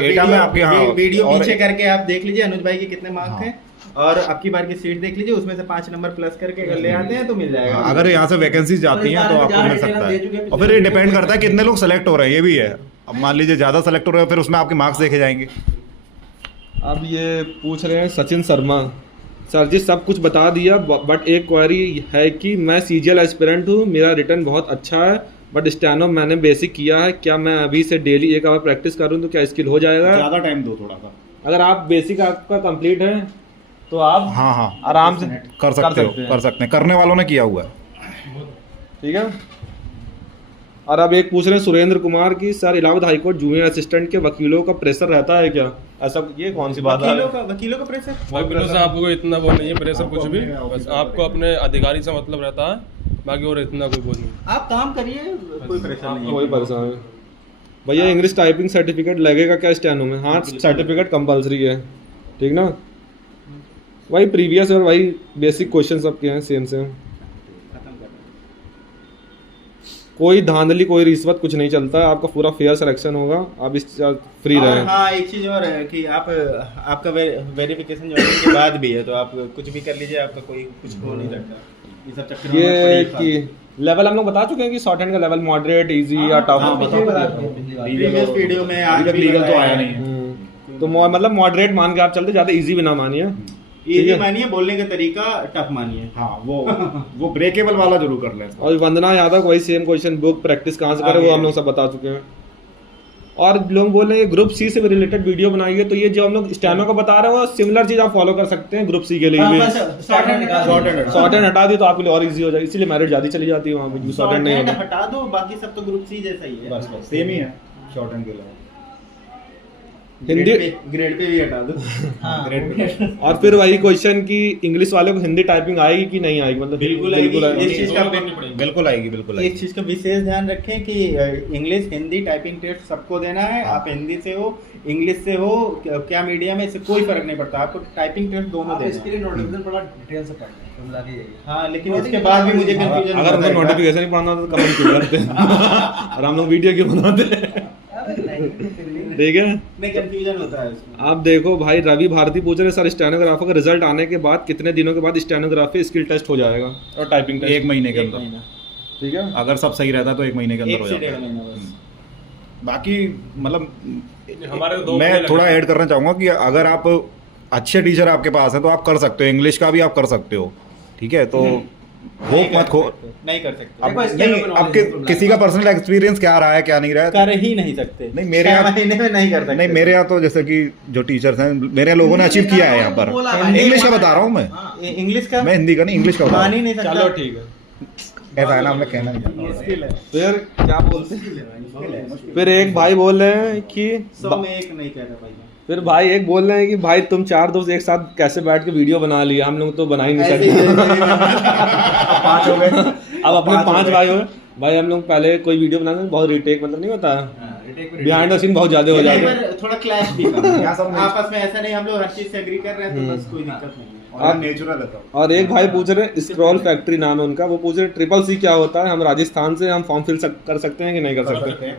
एटा में आपके यहाँ वीडियो और- पीछे करके आप देख लीजिए अनुज भाई के कितने मार्क्स हाँ। हैं, और आपकी बार की सीट देख लीजिए, उसमें से 5 नंबर प्लस करके अगर ले आते हैं तो मिल जाएगा। अगर यहाँ से वैकेंसी जाती हैं तो आपको मिल सकता है। और फिर ये डिपेंड करता है कितने लोग सेलेक्ट हो रहे हैं, ये भी है। अब मान लीजिए ज़्यादा सेलेक्ट हो रहे हैं फिर उसमें आपके मार्क्स देखे जाएंगे। अब ये पूछ रहे हैं सचिन शर्मा सर जी सब कुछ बता दिया बट एक क्वेरी है कि मैं सीजीएल एस्पिरेंट हूँ, मेरा रिटर्न बहुत अच्छा है बट स्टेनो मैंने बेसिक किया है, क्या मैं अभी से डेली 1 आवर प्रैक्टिस करूँ तो क्या स्किल हो जाएगा? ज़्यादा टाइम दो थोड़ा सा। अगर आप बेसिक आपका कंप्लीट है तो आप हाँ आराम से कर सकते हैं, करने वालों ने किया हुआ है। ठीक है। और अब एक पूछ रहे हैं सुरेंद्र कुमार की sir Allahabad high court junior assistant के वकीलों का प्रेशर रहता है क्या? ऐसा ये कौन सी बात है? वकीलों का प्रेशर वकीलों से आपको इतना वो नहीं है प्रेशर कुछ भी, बस आपको अपने अधिकारी से मतलब रहता है, बाकी और इतना कोई वो नहीं। आप काम करिए, कोई प्रेशर नहीं कोई परेशान है भैया। इंग्लिश टाइपिंग सर्टिफिकेट लगेगा क्या स्टेनो में? हाँ सर्टिफिकेट कंपलसरी है, ठीक ना। वही प्रीवियस और वही बेसिक क्वेश्चन सबके हैं सेम सेम, कोई धांधली कोई रिश्वत कुछ नहीं चलता है, आपका पूरा फेयर सिलेक्शन होगा, आप इस फ्री रहें। हाँ एक चीज़ और है कि आपका वेरिफिकेशन ज्वाइनिंग के बाद भी है, तो आप कुछ भी कर लीजिए, आपका कोई कुछ हो नहीं सकता। ये सब चक्कर में ये मत पड़िए। कि लेवल हम लोग बता चुके हैं कि शॉर्ट हैंड का लेवल मॉडरेट इजी या टफ। प्रीवियस वीडियो में आज भी लीगल तो बताया आया है। नहीं है। तो मतलब मॉडरेट मान के आप चलते, ज़्यादा इजी भी ना मानिए। इजी मानिए, बोलने का तरीका टफ मानिए। हाँ वो ब्रेकेबल वाला जरूर कर लें। और वंदना यादव वही सेम क्वेश्चन बुक प्रैक्टिस कहाँ से करें वो हम लोग सब बता चुके हैं। और लोग बोल रहे हैं ग्रुप सी से रिलेटेड वीडियो बनाइए, तो ये जो हम लोग स्टेनो का बता रहे हो सिमिलर चीज आप फॉलो कर सकते हैं ग्रुप सी के लिए भी। शॉर्ट हैंड हटा दी तो आपके लिए और इजी हो जाए, इसीलिए मैरिट ज्यादा चली जाती है वहाँ पे। शॉर्ट हैंड नहीं होता। हटा दो, बाकी सब तो ग्रुप सी जैसा ही है। बस सेम ही है शॉर्ट हैंड के लिए। हिंदी ग्रेड पे भी हटा दो। ग्रेड पे और फिर वही क्वेश्चन कि इंग्लिश वाले को हिंदी टाइपिंग आएगी कि नहीं आएगी, मतलब बिल्कुल आएगी। इस चीज का बिल्कुल आएगी, बिल्कुल इस आएगी। चीज का विशेष ध्यान रखें कि इंग्लिश हिंदी टाइपिंग टेस्ट सबको देना है। आप हिंदी से हो, इंग्लिश से हो, क्या मीडियम है, इससे कोई फर्क नहीं पड़ता, आपको टाइपिंग टेस्ट दोनों देना है। इसके लिए नोटिफिकेशन बड़ा डिटेल से पढ़ना है, कुल मिला के यही है। हाँ, लेकिन इसके बाद भी मुझे कंफ्यूजन अगर हमको नोटिफिकेशन ही पढ़ना होता तो कमेंट क्यों करते और हम लोग वीडियो क्यों बनाते। ठीक है, नहीं कंफ्यूजन होता है उसमें। आप देखो भाई, रवि भारती पूछ रहे सर स्टेनोग्राफर का रिजल्ट आने के बाद कितने दिनों के बाद स्टेनोग्राफी स्किल टेस्ट हो जाएगा और टाइपिंग टेस्ट? 1 महीने के एक अंदर, महीना, ठीक है। अगर सब सही रहता है तो 1 महीने के अंदर एक हो से जाता 1.5 है। महीना बस। बाकी मतलब हमारे तो 2 मैं महीने थोड़ा लगे। ऐड करना चाहूँगा कि अगर आप अच्छे टीचर आपके पास हैं तो आप कर सकते हो, इंग्लिश का भी आप कर सकते हो, ठीक है। तो होप मत खो, नहीं कर सकते, अब देखो, इसके नहीं, ऊपर अब knowledge किसी का पर्सनल एक्सपीरियंस क्या रहा है क्या नहीं रहा है, कर ही नहीं सकते। नहीं, मेरे 6 यहाँ- महीने में नहीं कर सकते। नहीं मेरे यहाँ तो जैसे कि जो टीचर्स हैं, मेरे लोगों ने अचीव किया है यहाँ पर। इंग्लिश का बता रहा हूँ मैं इंग्लिश का मैं हिंदी का नहीं, इंग्लिश का बता रहा मान हूँ। ही नहीं सकता। चलो ठीक है, ऐसा है ना, मैं कहना नहीं चाहता। मुश्किल है, फिर क्या बोलते हैं, मुश्किल है। फिर एक भाई बोल रहे हैं कि 100 में एक नहीं कह रहा भाई। फिर भाई एक बोल रहे हैं कि भाई तुम 4 दोस्त एक साथ कैसे बैठ के वीडियो बना लिया, हम लोग तो बना ही नहीं ऐसे ही- सकते। ऐसे ही- 5 हो गए। अब अपने 5 भाई हो भाई, हम लोग पहले कोई वीडियो बनाते हैं बहुत रिटेक मतलब नहीं होता, बिहाइंड द सीन बहुत ज्यादा हो नहीं, जाता है। पर थोड़ा क्लैश भी यहाँ सब था आपस में, ऐसा नहीं हम लोग हर चीज से एग्री कर रहे हैं तो बस कोई दिक्कत नहीं है। और नेचुरल है तो। और एक भाई पूछ रहे हैं, स्क्रॉल फैक्ट्री नाम है उनका, वो पूछ रहे हैं ट्रिपल सी क्या होता है, हम राजस्थान से हम फॉर्म फिल कर सकते हैं कि नहीं कर सकते?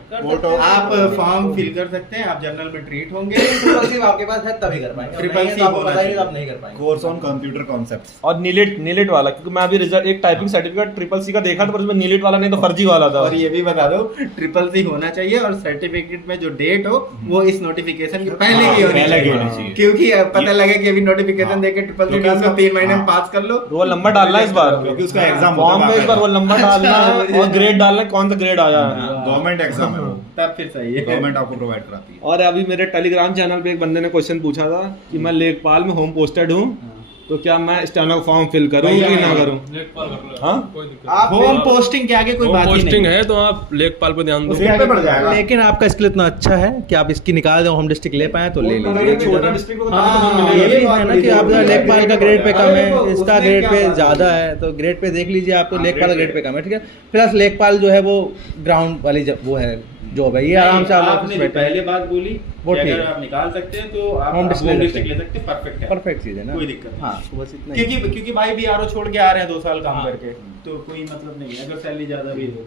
आप फॉर्म फिल कर सकते हैं, आप जनरल में ट्रीट होंगे। ट्रिपल सी आपके पास है तभी कर पाएंगे, ट्रिपल नहीं है सी तो आपको होना पता ही नहीं तो चाहिए। आप नहीं कर पाएंगे। Course on computer concepts. और नीलिट वाला, क्योंकि मैं अभी रिजल्ट एक टाइपिंग सर्टिफिकेट ट्रिपल सी का देखा था, पर उसमें नीलिट वाला नहीं तो फर्जी वाला था। और ये भी बता दो, ट्रिपल सी होना चाहिए और सर्टिफिकेट में जो डेट हो वो इस नोटिफिकेशन के पहले की होनी पहले की होनी चाहिए, चाहिए। क्योंकि अब पता लगे कि अभी नोटिफिकेशन देके ट्रिपल सी क्योंकि उसका उसका- 3 महीने में हाँ। पास कर लो। तो वो नंबर डालना है इस बार, क्योंकि उसका एग्जाम फॉर्म में इस बार वो नंबर डालना है और ग्रेड डालना है, कौन सा ग्रेड आया है। गवर्नमेंट एग्जाम है वो, तब फिर सही है। गवर्नमेंट आपको प्रोवाइड कराती है। और अभी मेरे टेलीग्राम चैनल पे एक बंदे ने क्वेश्चन पूछा था कि मैं लेखपाल में होम पोस्टेड हूँ, तो क्या मैं स्टेनो फॉर्म फिल करूँ कि ना करूँ? लेखपाल कर लो, हाँ? कोई दिक्कत आप होम पोस्टिंग के आगे कोई नहीं। बात ही पोस्टिंग नहीं है तो आप लेखपाल पे ध्यान दो। उसके आगे पड़ जाएगा। लेकिन आपका स्किल इतना अच्छा है कि आप इसकी निकाल दो, होम डिस्ट्रिक्ट ले पाए तो ले लीजिए। छोटा डिस्ट्रिक्ट को हाँ, ये भी है ना कि आप लेखपाल का ग्रेड पे कम अरे है, वो इसका उसमें ग्रेड क्या पे बात है? ज्यादा है, तो ग्रेड पे देख लीजिए, आप तो लेखपाल का ग्रेड पे कम है, ठीक है। प्लस लेखपाल जो है वो ग्राउंड वाली वो है जॉब है, ये आराम से आप आपने जो पहले बात बोली वो कि अगर ठीक। आप निकाल सकते हैं तो आप होम डिस्ट्रिक्ट ले डिस्ट्रिक्ट ले सकते हैं, परफेक्ट है, परफेक्ट चीज है ना, कोई दिक्कत नहीं। हाँ, तो बस इतना ही। क्योंकि भाई बीआरओ छोड़ के आ रहे हैं 2 साल काम करके, तो कोई मतलब नहीं है अगर सैलरी ज्यादा भी हो।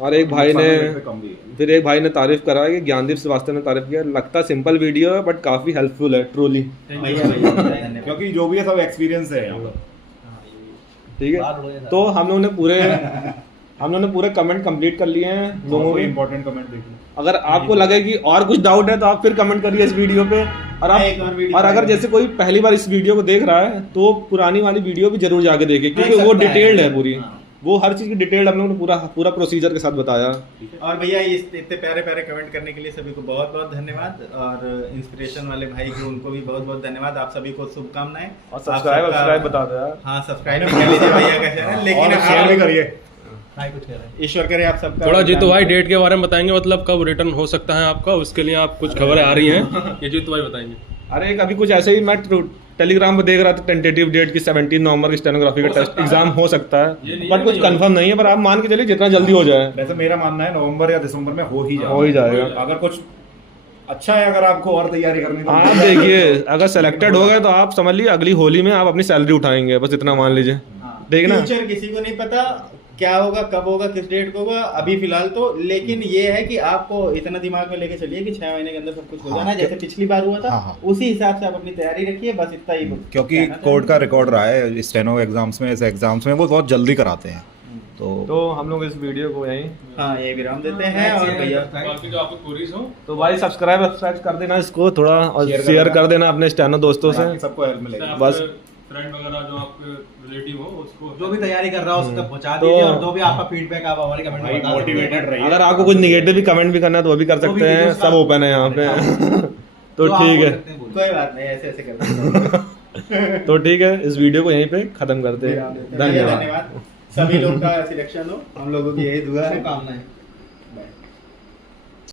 और एक भाई ने कम भी है। फिर एक भाई ने तारीफ करा कि ज्ञानदीप श्रीवास्तव ने तारीफ किया, लगता सिंपल वीडियो है बट काफी हेल्पफुल है ट्रूली। भैया धन्यवाद। क्योंकि जो भी है सब एक्सपीरियंस है यहाँ पर। ठीक है, तो हम लोग ने पूरे कमेंट कंप्लीट कर लिए हैं लोगों कोई के। इंपॉर्टेंट कमेंट देखिए। अगर आपको लगे कि और कुछ डाउट है तो आप फिर कमेंट करिए इस वीडियो पे। और एक और आप वीडियो और अगर जैसे कोई पहली बार इस वीडियो को देख रहा है तो पुरानी वाली वीडियो भी जरूर जाके देखे, क्योंकि देख वो सकता है। डिटेल्ड है पूरी, हाँ। वो हर चीज की डिटेल्ड हम लोगों ने पूरा प्रोसीजर के साथ बताया। और भैया इतने प्यारे प्यारे कमेंट करने के लिए सभी को बहुत बहुत धन्यवाद, और इंस्पिरेशन वाले भाई को उनको भी बहुत बहुत धन्यवाद। आप सभी को शुभकामनाएं और आप सब्सक्राइब सबका- बता दो यार। हाँ, सब्सक्राइब भी कर लीजिए भैया का चैनल, लेकिन और शेयर भी आप करिए। ईश्वर करे आप सबका थोड़ा जीतू भाई डेट के बारे में बताएंगे, मतलब कब रिटर्न हो सकता है आपका, उसके लिए आप कुछ खबरें आ रही हैं, ये जीतू भाई बताएंगे। अरे अभी कुछ ऐसे ही मैं टेलीग्राम पे देख रहा था, टेंटेटिव डेट की 17 नवंबर की स्टेनोग्राफी का हो टेस्ट सकता है। एग्जाम हो सकता ये है, नहीं- बट कुछ नहीं कंफर्म नहीं है, पर आप मान के चलिए जितना जल्दी हो जाए वैसे मेरा मानना है नवंबर या दिसंबर में हो ही हो ही जाएगा। अगर कुछ अच्छा है, अगर आपको और तैयारी करनी तो आप देखिए, अगर सेलेक्टेड हो गए तो आप समझ लीजिए अगली होली में आप अपनी सैलरी उठाएंगे, बस इतना मान लीजिए। ठीक ना? फ्यूचर किसी को नहीं पता क्या होगा, कब होगा, किस डेट को होगा, अभी फिलहाल तो। लेकिन ये है कि आपको इतना दिमाग में लेके चलिए कि 6 महीने के अंदर सब कुछ हो हाँ, जाना है, जैसे पिछली बार हुआ था। हाँ, हाँ। उसी हिसाब से आप अपनी तैयारी रखिए, बस इतना ही। क्योंकि कोर्ट का रिकॉर्ड रहा है स्टेनो एग्जाम्स में, इस एग्जाम्स में वो बहुत जल्दी कराते हैं। तो हम लोग इस वीडियो को यहीं हाँ, ये विराम देते हैं। और भैया बाकी जो आपको क्वेरीज हो तो भाई सब्सक्राइब कर देना इसको थोड़ा, और शेयर कर शेयर देना। कर देना अपने स्टेनो दोस्तों से। ताकि सबको हेल्प मिलेगी। बस। फ्रेंड वगैरह जो आपके रिलेटिव हो उसको जो भी तैयारी कर रहा हो उसको पहुंचा तो- दीजिए, और जो भी आपका फीडबैक आप हमारे कमेंट में भाई बता सकते मोटिवेटेड हैं। रहिए। अगर आपको कुछ निगेटिव भी कमेंट भी करना है तो वो भी कर वो भी सकते हैं, वीडियोस सब का- ओपन है यहाँ पे। तो जो आप ठीक बोल है, सकते हैं, बोलिए। कोई बात नहीं, ऐसे ऐसे करते तो ठीक है, इस वीडियो को यहीं पे खत्म करते विराम हैं। देते हैं। भैया, धन्यवाद। धन्यवाद। सभी लोग का सिलेक्शन हो, हम लोगों की यही दुआ है। शुभकामनाएं।